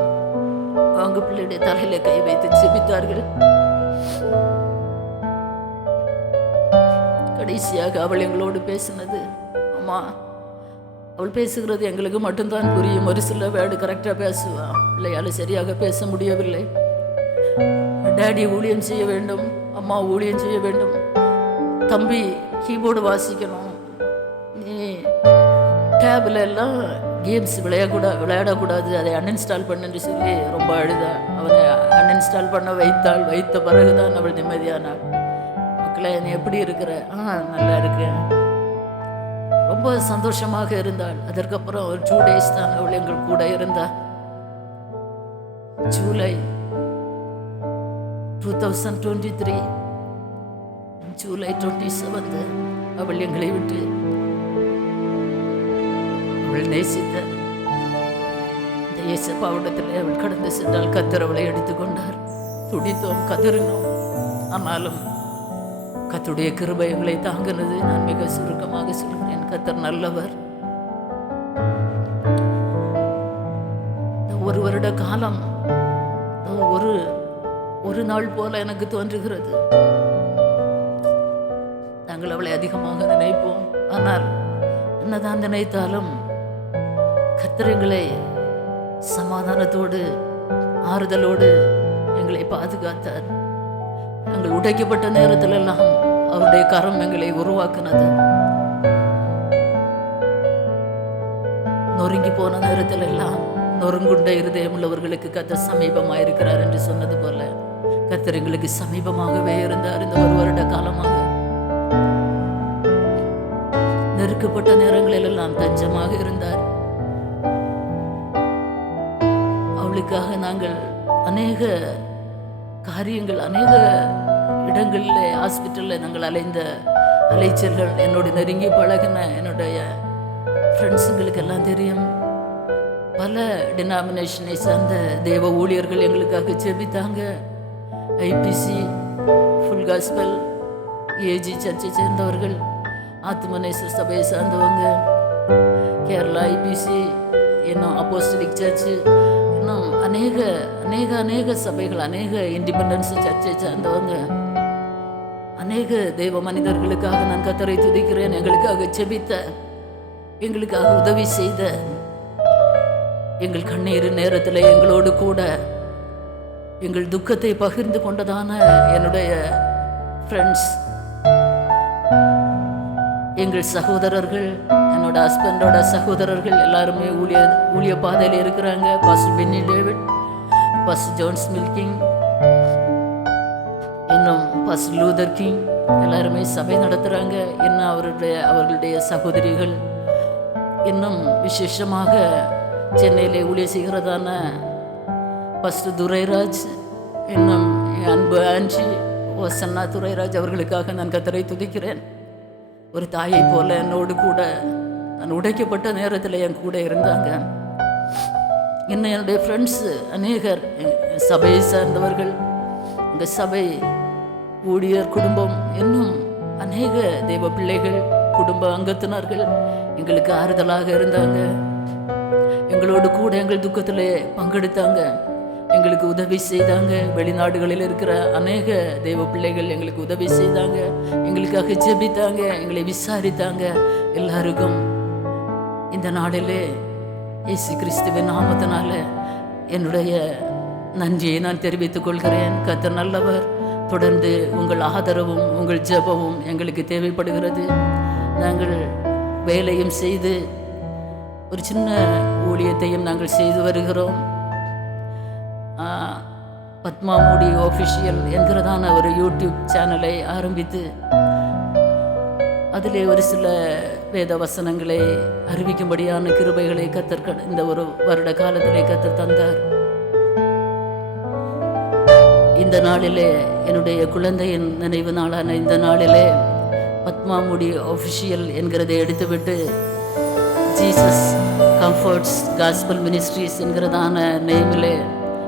அவங்க பிள்ளையுடைய தலையில் கை வைத்து ஜெபித்தார்கள். கடைசியாக அவள் எங்களோடு பேசினது, அம்மா அவள் பேசுகிறது எங்களுக்கு மட்டும்தான் புரியும், ஒரு சில வேர்டு கரெக்டாக பேசுவான், பிள்ளையால் சரியாக பேச முடியவில்லை. டாடி ஊழியம் செய்ய வேண்டும், அம்மா ஊழியம் செய்ய வேண்டும், தம்பி கீபோர்டு வாசிக்கணும், நீ டேபில் எல்லாம் கேம்ஸ் விளையாடக்கூடாது, அதை அன்இன்ஸ்டால் பண்ணுன்னு சொல்லி ரொம்ப அழுதா. அவனை அன்இன்ஸ்டால் பண்ண வைத்த பிறகுதான் அவள் நிம்மதியானாள். மக்களே, நீ எப்படி இருக்கிற? நல்லா இருக்கேன். ரொம்ப சந்தோஷமாக இருந்தாள். அதற்கப்புறம் ஒரு 2 days தான் அவள் எங்கள் கூட இருந்தாள். ஜூலை 2023 ஜூலை 27 அவள் எங்களை விட்டு அவள் நேசித்த இந்த இயேசுப்பாவிடத்தில் அவள் கடந்து சென்றால் கர்த்தர் அவளை எடுத்துக்கொண்டார். துடித்தோம், கதறினோம். ஆனாலும் கர்த்தருடைய கிருபை எங்களை தாங்கினது. நான் மிக சுருக்கமாக சொல்கிறேன், கர்த்தர் நல்லவர். ஒரு வருட காலம் ஒரு நாள் போல எனக்கு தோன்றுகிறது. நாங்கள் அவளை அதிகமாக நினைப்போம். ஆனால் என்னதான் நினைத்தாலும் கர்த்தர் எங்களை சமாதானத்தோடு ஆறுதலோடு எங்களை பாதுகாத்தார். நாங்கள் உடைக்கப்பட்ட நேரத்தில் எல்லாம் அவருடைய கரம் எங்களை உருவாக்குனது. நொறுங்கி போன நேரத்தில் எல்லாம் நொறுங்குண்ட இருதயம் உள்ளவர்களுக்கு கர்த்தர் சமீபமாயிருக்கிறார் என்று சொன்னது போல கர்த்தர் எங்களுக்கு சமீபமாகவே இருந்தார். இந்த ஒரு வருட காலமாக நெருக்கப்பட்ட நேரங்களில் எல்லாம் தஞ்சமாக இருந்தார். அவளுக்காக நாங்கள் அநேக காரியங்கள், அநேக இடங்களில், ஹாஸ்பிட்டலில் நாங்கள் அலைந்த அலைச்சல்கள் என்னோட நெருங்கி பழகின என்னுடைய ஃப்ரெண்ட்ஸுங்களுக்கு எல்லாம் தெரியும். பல டினாமினேஷனை சார்ந்த தேவ ஊழியர்கள் எங்களுக்காக ஜெபித்தாங்க. ஐபிசி, ஃபுல் காஸ்பல், ஏஜி சர்ச்சை சேர்ந்தவர்கள், ஆத்மநேசர் சபையை சார்ந்தவங்க, கேரளா ஐபிசி, இன்னும் அப்போஸ்டலிக் சர்ச்சு, இன்னும் அநேக அநேக அநேக சபைகள், அநேக இண்டிபெண்டன்ஸ் சர்ச்சை சார்ந்தவங்க, அநேக தெய்வ மனிதர்களுக்காக நான் கர்த்தரை துதிக்கிறேன். எங்களுக்காக ஜெபித்த, எங்களுக்காக உதவி செய்த, எங்கள் கண்ணீர் நேரத்தில் எங்களோடு கூட எங்கள் துக்கத்தை பகிர்ந்து கொண்டதான என்னுடைய ஃப்ரெண்ட்ஸ், எங்கள் சகோதரர்கள், என்னோட ஹஸ்பண்டோட சகோதரர்கள் எல்லாருமே ஊழிய பாதையில் இருக்கிறாங்க. Pastor Benny David, pastor Jones மில்கிங், இன்னும் பாஸ்டர் லூதர் கிங் எல்லாருமே சபை நடத்துகிறாங்க. இன்னும் அவர்களுடைய சகோதரிகள், இன்னும் விசேஷமாக சென்னையில் ஊழிய செய்கிறதான பாஸ்டர் துரைராஜ், இன்னும் அன்பு ஆன்ஜி, ஓசன்னா துரைராஜ், அவர்களுக்காக நான் கர்த்தரை துதிக்கிறேன். ஒரு தாயை போல என்னோடு கூட நான் உடைக்கப்பட்ட நேரத்தில் என் கூட இருந்தாங்க. இன்னும் என்னுடைய ஃப்ரெண்ட்ஸு அநேகர், சபையை சார்ந்தவர்கள், இந்த சபை ஊழியர் குடும்பம், இன்னும் அநேக தெய்வ பிள்ளைகள், குடும்ப அங்கத்தினர்கள் எங்களுக்கு ஆறுதலாக இருந்தாங்க. எங்களோடு கூட எங்கள் துக்கத்தில் பங்கெடுத்தாங்க, எங்களுக்கு உதவி செய்தாங்க. வெளிநாடுகளில் இருக்கிற அநேக தெய்வ பிள்ளைகள் எங்களுக்கு உதவி செய்தாங்க, எங்களுக்காக ஜெபித்தாங்க, எங்களை விசாரித்தாங்க. எல்லாருக்கும் இந்த நாளிலே இயேசு கிறிஸ்துவின் நாமத்தினால என்னுடைய நன்றியை நான் தெரிவித்துக் கொள்கிறேன். கர்த்தர் நல்லவர். தொடர்ந்து உங்கள் ஆதரவும் உங்கள் ஜெபமும் எங்களுக்கு தேவைப்படுகிறது. நாங்கள் வேலையும் செய்து ஒரு சின்ன ஊழியத்தையும் நாங்கள் செய்து வருகிறோம். பத்மா மூடி ஆஃபிஷியல் என்கிறதான ஒரு யூடியூப் சேனலை ஆரம்பித்து அதிலே ஒரு சில வேத வசனங்களை அறிவிக்கும்படியான கிருபைகளை கர்த்தர் இந்த ஒரு வருட காலத்திலே கர்த்தர் தந்தார். இந்த நாளிலே என்னுடைய குழந்தையின் நினைவு நாளான இந்த நாளிலே பத்மா மூடி ஆஃபிஷியல் என்கிறதை எடுத்துவிட்டு ஜீசஸ் கம்ஃபர்ட்ஸ் காஸ்பல் மினிஸ்ட்ரிஸ் என்கிறதான நேமிலே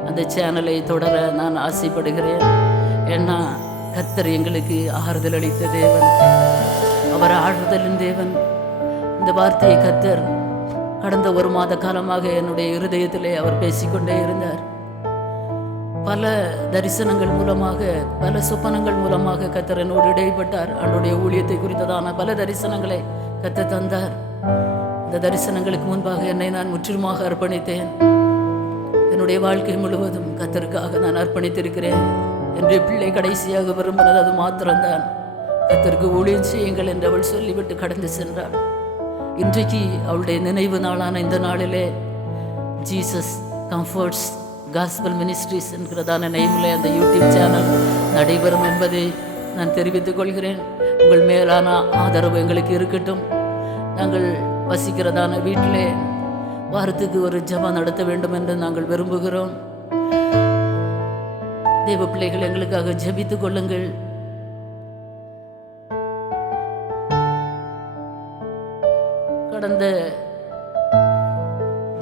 அந்த சேனலை தொடர நான் ஆசைப்படுகிறேன். ஏன்னா கர்த்தர் எங்களுக்கு ஆறுதல் அளித்த தேவன். அவர் ஆறுதலின் தேவன். இந்த வார்த்தையை கர்த்தர் கடந்த 1 மாத காலமாக என்னுடைய இருதயத்திலே அவர் பேசிக்கொண்டே இருந்தார். பல தரிசனங்கள் மூலமாக, பல சொப்பனங்கள் மூலமாக கர்த்தர் என்னோடு இடைப்பட்டார். அவருடைய ஊழியத்தை குறித்ததான பல தரிசனங்களை கர்த்தர் தந்தார். இந்த தரிசனங்களுக்கு முன்பாக என்னை நான் முற்றிலுமாக அர்ப்பணித்தேன். என்னுடைய வாழ்க்கை முழுவதும் கர்த்தருக்காக நான் அர்ப்பணித்திருக்கிறேன். என்னுடைய பிள்ளை கடைசியாக விரும்பினது அது மாத்திரம்தான். கர்த்தருக்கு ஊழியம் செய்யுங்கள் என்று அவள் சொல்லிவிட்டு கடந்து சென்றாள். இன்றைக்கு அவளுடைய நினைவு நாளான இந்த நாளிலே ஜீசஸ் கம்ஃபர்ட்ஸ் காஸ்பல் மினிஸ்ட்ரிஸ் என்கிறதான நேமில் அந்த யூடியூப் சேனல் நடைபெறும் என்பதை நான் தெரிவித்துக் கொள்கிறேன். உங்கள் மேலான ஆதரவு எங்களுக்கு இருக்கட்டும். நாங்கள் வசிக்கிறதான வீட்டிலே வாரத்துக்கு ஒரு ஜெபம் நடத்த வேண்டும் என்று நாங்கள் விரும்புகிறோம். தேவ பிள்ளைகள் எங்களுக்காக ஜெபித்துக் கொள்ளுங்கள். கடந்த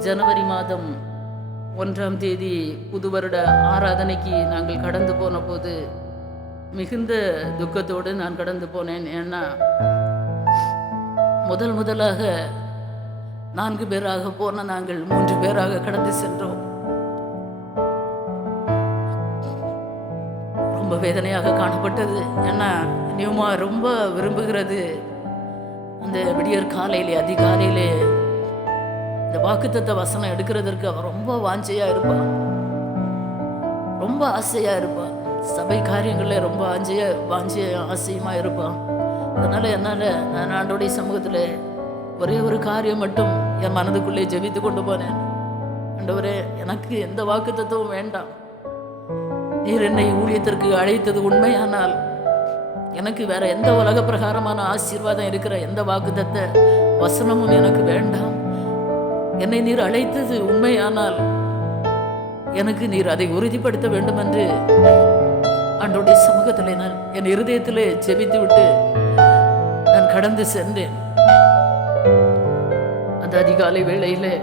ஜனவரி மாதம் 1ஆம் தேதி புது வருட ஆராதனைக்கு நாங்கள் கடந்து போன போது மிகுந்த துக்கத்தோடு நான் கடந்து போனேன். ஏன்னா முதலாக 4 பேராக போன நாங்கள் 3 பேராக கடந்து சென்றோம். ரொம்ப வேதனையாக காணப்பட்டது. ஏன்னா நியூமா ரொம்ப விரும்புகிறது அந்த விடியற் காலையிலே, அதிகாலையிலே இந்த வாக்குத்தத்த வசனம் எடுக்கிறதற்கு அவன் ரொம்ப வாஞ்சையாக இருப்பான், ரொம்ப ஆசையாக இருப்பான். சபை காரியங்களில் ரொம்ப ஆசையுமாக இருப்பான். அதனால் என்னால் நான் ஆண்டோடைய சமூகத்தில் ஒரே ஒரு காரியம் மட்டும் என் மனதுக்குள்ளே ஜெபித்து கொண்டு போனேன். ஆண்டவரே, எனக்கு எந்த வாக்குத்தத்தமும் வேண்டாம். நீர் என்னை ஊழியத்திற்கு அழைத்தது உண்மையானால் எனக்கு வேற எந்த உலக பிரகாரமான ஆசீர்வாதம் இருக்கிற எந்த வாக்குத்தத்த வசனமும் எனக்கு வேண்டாம். என்னை நீர் அழைத்தது உண்மையானால் எனக்கு நீர் அதை உறுதிப்படுத்த வேண்டும் என்று ஆண்டவருடைய சமூகத்திலே நான் என் இருதயத்திலே ஜெபித்து விட்டு நான் கடந்து சென்றேன். அந்த அதிகாலை வேளையிலே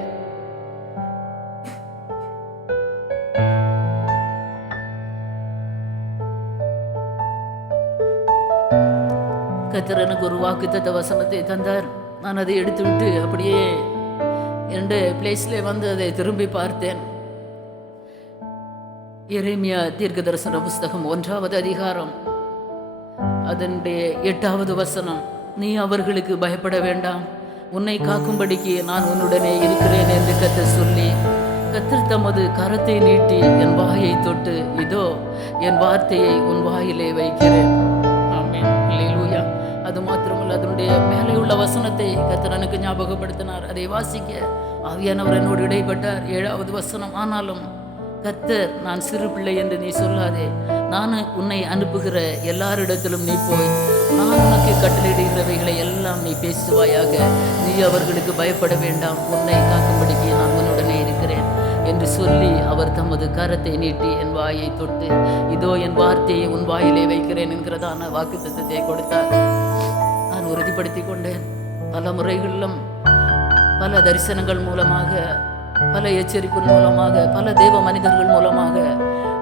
கர்த்தர் எனக்கு ஒரு வாக்குத்தத்த வசனத்தை தந்தார். நான் அதை எடுத்துவிட்டு அப்படியே என்னுடைய பிளேஸ்ல வந்து அதை திரும்பி பார்த்தேன். எரேமியா தீர்க்க தரிசன புஸ்தகம் 1ஆவது அதிகாரம் அதனுடைய 8வது வசனம், நீ அவர்களுக்கு பயப்பட வேண்டாம், உன்னை காக்கும்படிக்கு நான் உன்னுடனே இருக்கிறேன் என்று கர்த்தர் சொல்லி, கர்த்தர் தமது கரத்தை நீட்டி என் வாயை தொட்டு, இதோ என் வார்த்தையை உன் வாயிலே வைக்கிறேன். ஆமென், அல்லேலூயா. அது மாத்திரமல்ல, அதனுடைய மேலே உள்ள வசனத்தை கர்த்தர் எனக்கு ஞாபகப்படுத்தினார். அதை வாசிக்க ஆவியானவர் என்னோடு இடைப்பட்டார். 7வது வசனம், ஆனாலும் கர்த்தர், நான் சிறு பிள்ளை என்று நீ சொல்லாதே, நான் உன்னை அனுப்புகிற எல்லாரிடத்திலும் நீ போய் நான் உனக்கு கட்டளையிடுகிறவைகளை எல்லாம் நீ பேசுவாயாக. நீ அவர்களுக்கு பயப்பட வேண்டாம், உன்னை காக்கும்படிக்கு நான் உன்னுடனே இருக்கிறேன் என்று சொல்லி அவர் தமது கரத்தை நீட்டி என் வாயை தொட்டு, இதோ என் வார்த்தையை உன் வாயிலே வைக்கிறேன் என்கிறதான வாக்குத்தத்தத்தை கொடுத்தார். நான் உறுதிப்படுத்தி கொண்டேன். பல முறைகளிலும் பல தரிசனங்கள் மூலமாக, பல எச்சரிப்பு மூலமாக, பல தேவ மனிதர்கள் மூலமாக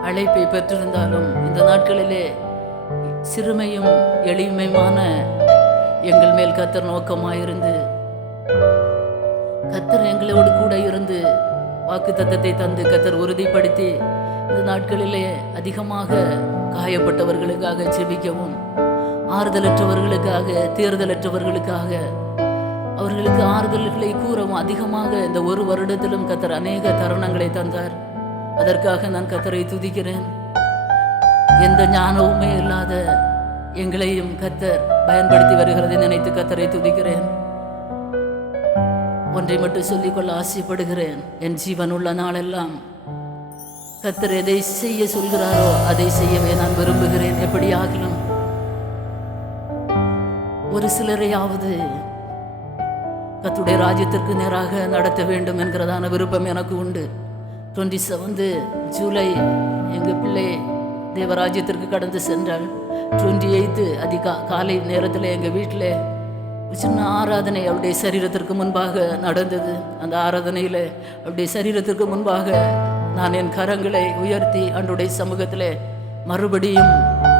அழைப்பை பெற்றிருந்தாலும் இந்த நாட்களிலே சிறுமையும் எளிமையுமான எங்கள் மேல் கர்த்தர் நோக்கமாயிருந்து, கர்த்தர் எங்களோடு கூட இருந்து வாக்குத்தத்தத்தை தந்து கர்த்தர் உறுதிப்படுத்தி இந்த நாட்களிலே அதிகமாக காயப்பட்டவர்களுக்காக ஜெபிக்கவும், ஆறுதலற்றவர்களுக்காக, தேர்தலற்றவர்களுக்காக அவர்களுக்கு ஆறுதல்களை கூறவும் அதிகமாக இந்த 1 வருடத்திலும் கர்த்தர் அநேக தருணங்களை தந்தார். அதற்காக நான் கர்த்தரை துதிக்கிறேன். எந்த ஞானவுமே இல்லாத எங்களையும் கர்த்தர் பயன்படுத்தி வருகிறதை நினைத்து கர்த்தரை துதிக்கிறேன். ஒன்றை மட்டும் சொல்லிக்கொள்ள ஆசைப்படுகிறேன், என் ஜீவன் உள்ள நாளெல்லாம் கர்த்தர் எதை செய்ய சொல்கிறாரோ அதை செய்யவே நான் விரும்புகிறேன். எப்படி ஆகலாம், ஒரு சிலரையாவது கர்த்தருடைய ராஜ்யத்திற்கு நேராக நடத்த வேண்டும் என்கிறதான விருப்பம் எனக்கு உண்டு. 27 ஜூலை எங்கள் பிள்ளை தேவராஜ்யத்திற்கு கடந்து சென்றாள். 28 காலை நேரத்தில் எங்கள் வீட்டில் சின்ன ஆராதனை அவருடைய சரீரத்திற்கு முன்பாக நடந்தது. அந்த ஆராதனையில் அவருடைய சரீரத்திற்கு முன்பாக நான் என் கரங்களை உயர்த்தி ஆண்டவருடைய சமூகத்தில் மறுபடியும்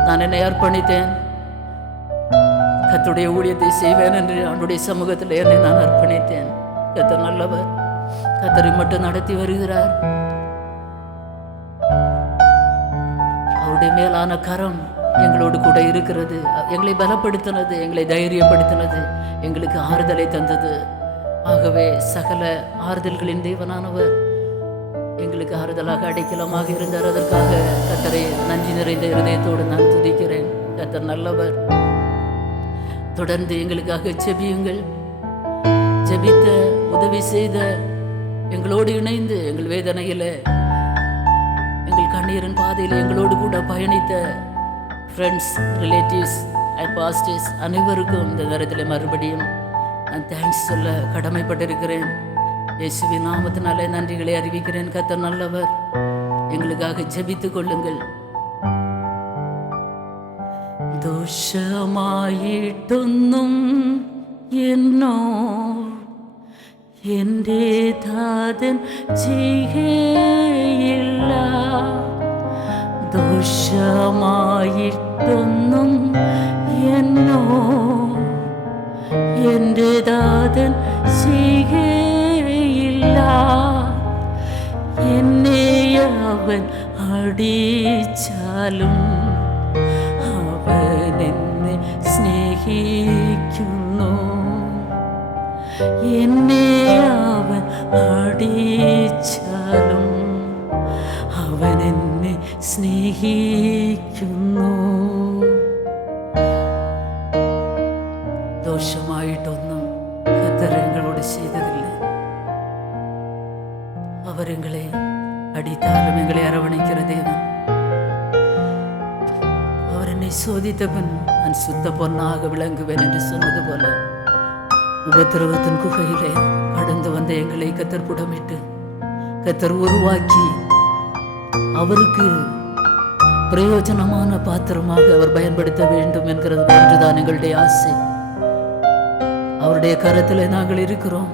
நான் என்னை அர்ப்பணித்தேன். கர்த்தருடைய ஊழியத்தை செய்வேன் என்று அவனுடைய சமூகத்தில் என்னை நான் அர்ப்பணித்தேன். கர்த்தர் நல்லவர். கர்த்தரை மட்டும் நடத்தி வருகிறார். அவருடைய மேலான கரம் எங்களோடு கூட இருக்கிறது. எங்களை பலப்படுத்தினது, எங்களை தைரியப்படுத்தினது, எங்களுக்கு ஆறுதலை தந்தது. ஆகவே சகல ஆறுதல்களின் தேவனானவர் எங்களுக்கு ஆறுதலாக அடைக்கலமாக இருந்தார். அதற்காக கர்த்தரை நன்றி நிறைந்த இருதயத்தோடு நான் துதிக்கிறேன். கர்த்தர் நல்லவர். தொடர்ந்து எங்களுக்காக ஜெபியுங்கள். ஜெபித்த, உதவி செய்த, எங்களோடு இணைந்து எங்கள் வேதனையில், எங்கள் கண்ணீரின் பாதையில் எங்களோடு கூட பயணித்த ஃப்ரெண்ட்ஸ், ரிலேட்டிவ்ஸ் அண்ட் பாஸ்டர்ஸ் அனைவருக்கும் இந்த நேரத்தில் மறுபடியும் நான் தேங்க்ஸ் சொல்ல கடமைப்பட்டிருக்கிறேன். இயேசுவின் நாமத்தினாலே நன்றிகளை அறிவிக்கிறேன். கர்த்தர் நல்லவர். எங்களுக்காக ஜெபித்துக் கொள்ளுங்கள். ദോഷമായിട്ടൊന്നും എന്നോ എൻ്റെ താതൻ ചെയ്യുകയില്ല. ദോഷമായിട്ടൊന്നും എന്നോ എൻ്റെ താതൻ ചെയ്യുകയില്ല. എന്നെ അവൻ അടിച്ചാലും അവൻ എന്നെ സ്നേഹിക്കുന്നു. എന്നെ അവൻ അടിച്ചാലും അവൻ എന്നെ സ്നേഹിക്കുന്നു. ദോഷമായിട്ടൊന്നും കർത്തർ എങ്ങളോട് ചെയ്തതില്ല. അവരെങ്ങളെ അടിത്താലും എങ്ങളെ அரவணைக்கிற தேவன். அவர் என்னை சோதித்தவன் நான் சுத்த பொன்னாக விளங்குவேன் என்று சொன்னது போல உபத்திரவத்தின் குகையிலே கடந்து வந்த எங்களை கர்த்தர் புடமிட்டு கர்த்தர் உருவாக்கி அவருக்கு பிரயோஜனமான பாத்திரமாக அவர் பயன்படுத்த வேண்டும் என்கிறது ஒன்றுதான் எங்களுடைய ஆசை. அவருடைய கரத்தில் நாங்கள் இருக்கிறோம்.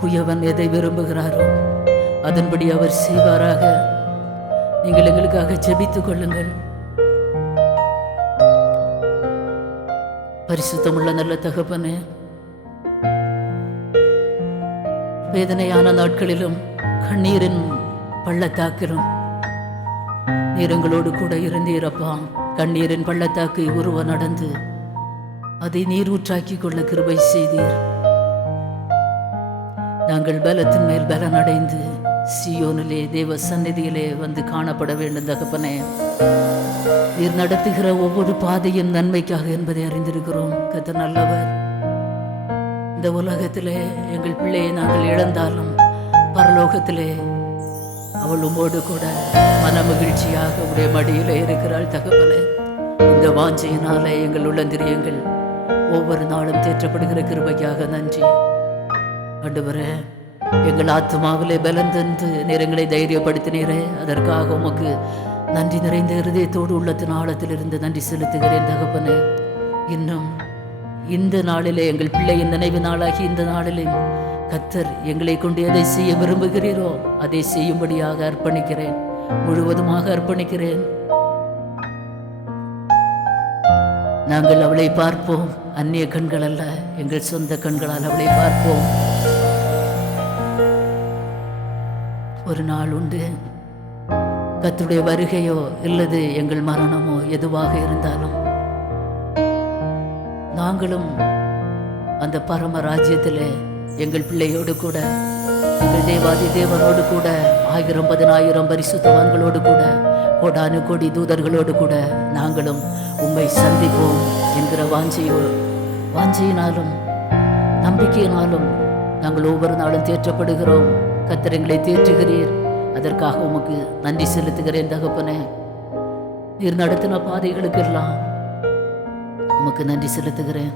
குயவன் எதை விரும்புகிறாரோ அதன்படி அவர் செய்வாராக. நீங்கள் எங்களுக்காக ஜெபித்துக் கொள்ளுங்கள். பரிசுத்தமுள்ள நல்ல தகப்பனே, வேதனையான நாட்களிலும் கண்ணீரின் பள்ளத்தாக்கிலும் நீர் எங்களோடு கூட இருந்தீரப்பா. கண்ணீரின் பள்ளத்தாக்கை உருவ நடந்து அதை நீர் ஊற்றாக்கி கொள்ள கிருபை செய்தீர். நாங்கள் பலத்தின் மேல் பலன் அடைந்து சியோனிலே தேவ சந்நிதியிலே வந்து காணப்பட வேண்டும் தகப்பனே. நீர் நடத்துகிற ஒவ்வொரு பாதையும் நன்மைக்காக என்பதை அறிந்திருக்கிறோம். கர்த்தர் நல்லவர். இந்த உலகத்திலே எங்கள் பிள்ளையை நாங்கள் இழந்தாலும் பரலோகத்திலே அவள் உம்மோடு கூட மன மகிழ்ச்சியாக உடைய மடியிலே இருக்கிறாள் தகப்பனே. இந்த வாஞ்சையினாலே எங்கள் உள்ளந்திரியங்கள் ஒவ்வொரு நாளும் தேற்றப்படுகிற கிருபைக்காக நன்றி. ஆண்டவரே, எங்கள் ஆத்மாவிலே பலன் தந்து நேரங்களை தைரியப்படுத்தினீரே, அதற்காக உமக்கு நன்றி நிறைந்த இருதயத்தோடு உள்ளத்தின் ஆழத்திலிருந்து நன்றி செலுத்துகிறேன் தகப்பனே. இன்னும் இந்த நாளிலே எங்கள் பிள்ளையின் நினைவு நாளாகி இந்த நாளிலே கர்த்தர் எங்களை கொண்டு எதை செய்ய விரும்புகிறீரோ அதை செய்யும்படியாக அர்ப்பணிக்கிறேன். முழுவதுமாக அர்ப்பணிக்கிறேன். நாங்கள் அவளை பார்ப்போம். அந்நிய கண்கள் அல்ல, எங்கள் சொந்த கண்களால் அவளை பார்ப்போம். ஒரு நாள் உண்டு, கர்த்தருடைய வருகையோ இல்லது எங்கள் மரணமோ எதுவாக இருந்தாலும் நாங்களும் அந்த பரம ராஜ்யத்திலே எங்கள் பிள்ளையோடு கூட, எங்கள் தேவாதி தேவனோடு கூட, 1000-10,000 பரிசுத்தவான்களோடு கூட, கோடானு கோடி தூதர்களோடு கூட நாங்களும் உம்மை சந்திப்போம் என்கிற வாஞ்சையினாலும் நம்பிக்கையினாலும் நாங்கள் ஒவ்வொரு நாளும் தேற்றப்படுகிறோம். கர்த்தர் எங்களை தேற்றுகிறீர். அதற்காக உமக்கு நன்றி செலுத்துகிறேன் தகப்பனே. நீர் நடத்தின பாதைகளுக்கெல்லாம் உமக்கு நன்றி செலுத்துகிறேன்.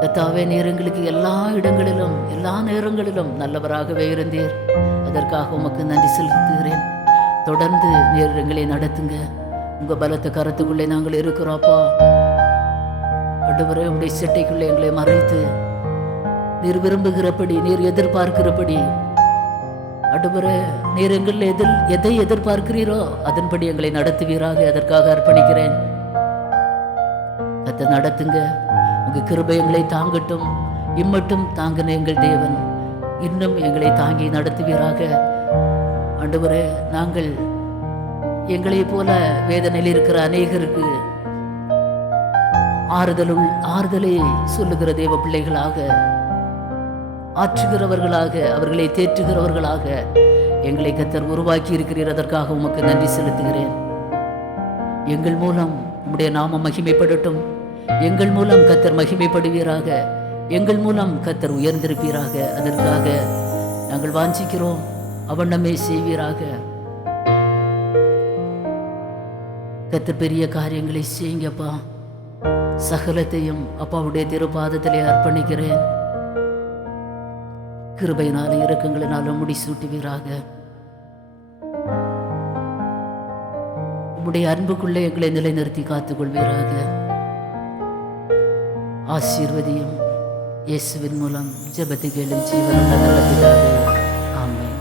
கர்த்தாவே, நீர் எங்களுக்கு எல்லா இடங்களிலும் எல்லா நேரங்களிலும் நல்லவராகவே இருந்தீர். அதற்காக உமக்கு நன்றி செலுத்துகிறேன். தொடர்ந்து நீர் எங்களை நடத்துங்க. உங்க பலத்த கரத்துக்குள்ளே நாங்கள் இருக்கிறோம்ப்பா. ஆண்டவரே, உடைய செட்டைக்குள்ளே எங்களை மறைத்து நீர் விரும்புகிறபடி, நீர் எதிர்பார்க்கிறபடி, ஆண்டவரே, நீர் எங்கள் எதை எதிர்பார்க்கிறீரோ அதன்படி எங்களை நடத்துவீராக. அதற்காக அர்ப்பணிக்கிறேன். கத்த நடத்துங்க. உங்க கிருபை எங்களை தாங்கட்டும். இம்மட்டும் தாங்கின எங்கள் தேவன் இன்னும் எங்களை தாங்கி நடத்துவீராக. ஆண்டவரே, நாங்கள் எங்களை போல வேதனையில் இருக்கிற அநேகருக்கு ஆறுதலை சொல்லுகிற தேவ பிள்ளைகளாக, ஆற்றுகிறவர்களாக, அவர்களை தேற்றுகிறவர்களாக எங்களை கர்த்தர் உருவாக்கி இருக்கிறீர். அதற்காக உமக்கு நன்றி செலுத்துகிறேன். எங்கள் மூலம் உம்முடைய நாமம் மகிமைப்படட்டும். எங்கள் மூலம் கர்த்தர் மகிமைப்படுவீராக. எங்கள் மூலம் கர்த்தர் உயர்ந்திருப்பீராக. அதற்காக நாங்கள் வாஞ்சிக்கிறோம். அவண்ணமே செய்வீராக. கர்த்தர் பெரிய காரியங்களை செய்யுங்கப்பா. சகலத்தையும் அப்பாவுடைய திருப்பாதத்திலே அர்ப்பணிக்கிறேன். கிருபையினாலும் இரக்கங்களினாலும் முடிசூட்டுவீராக. உம்முடைய அன்புக்குள்ளே எங்களை நிலைநிறுத்தி காத்துக்கொள்வீராக. ஆசீர்வதியும். இயேசுவின் மூலம் ஜெபத்தை கேளும் ஜீவனுள்ள நல்ல பிதாவே. ஆமென்.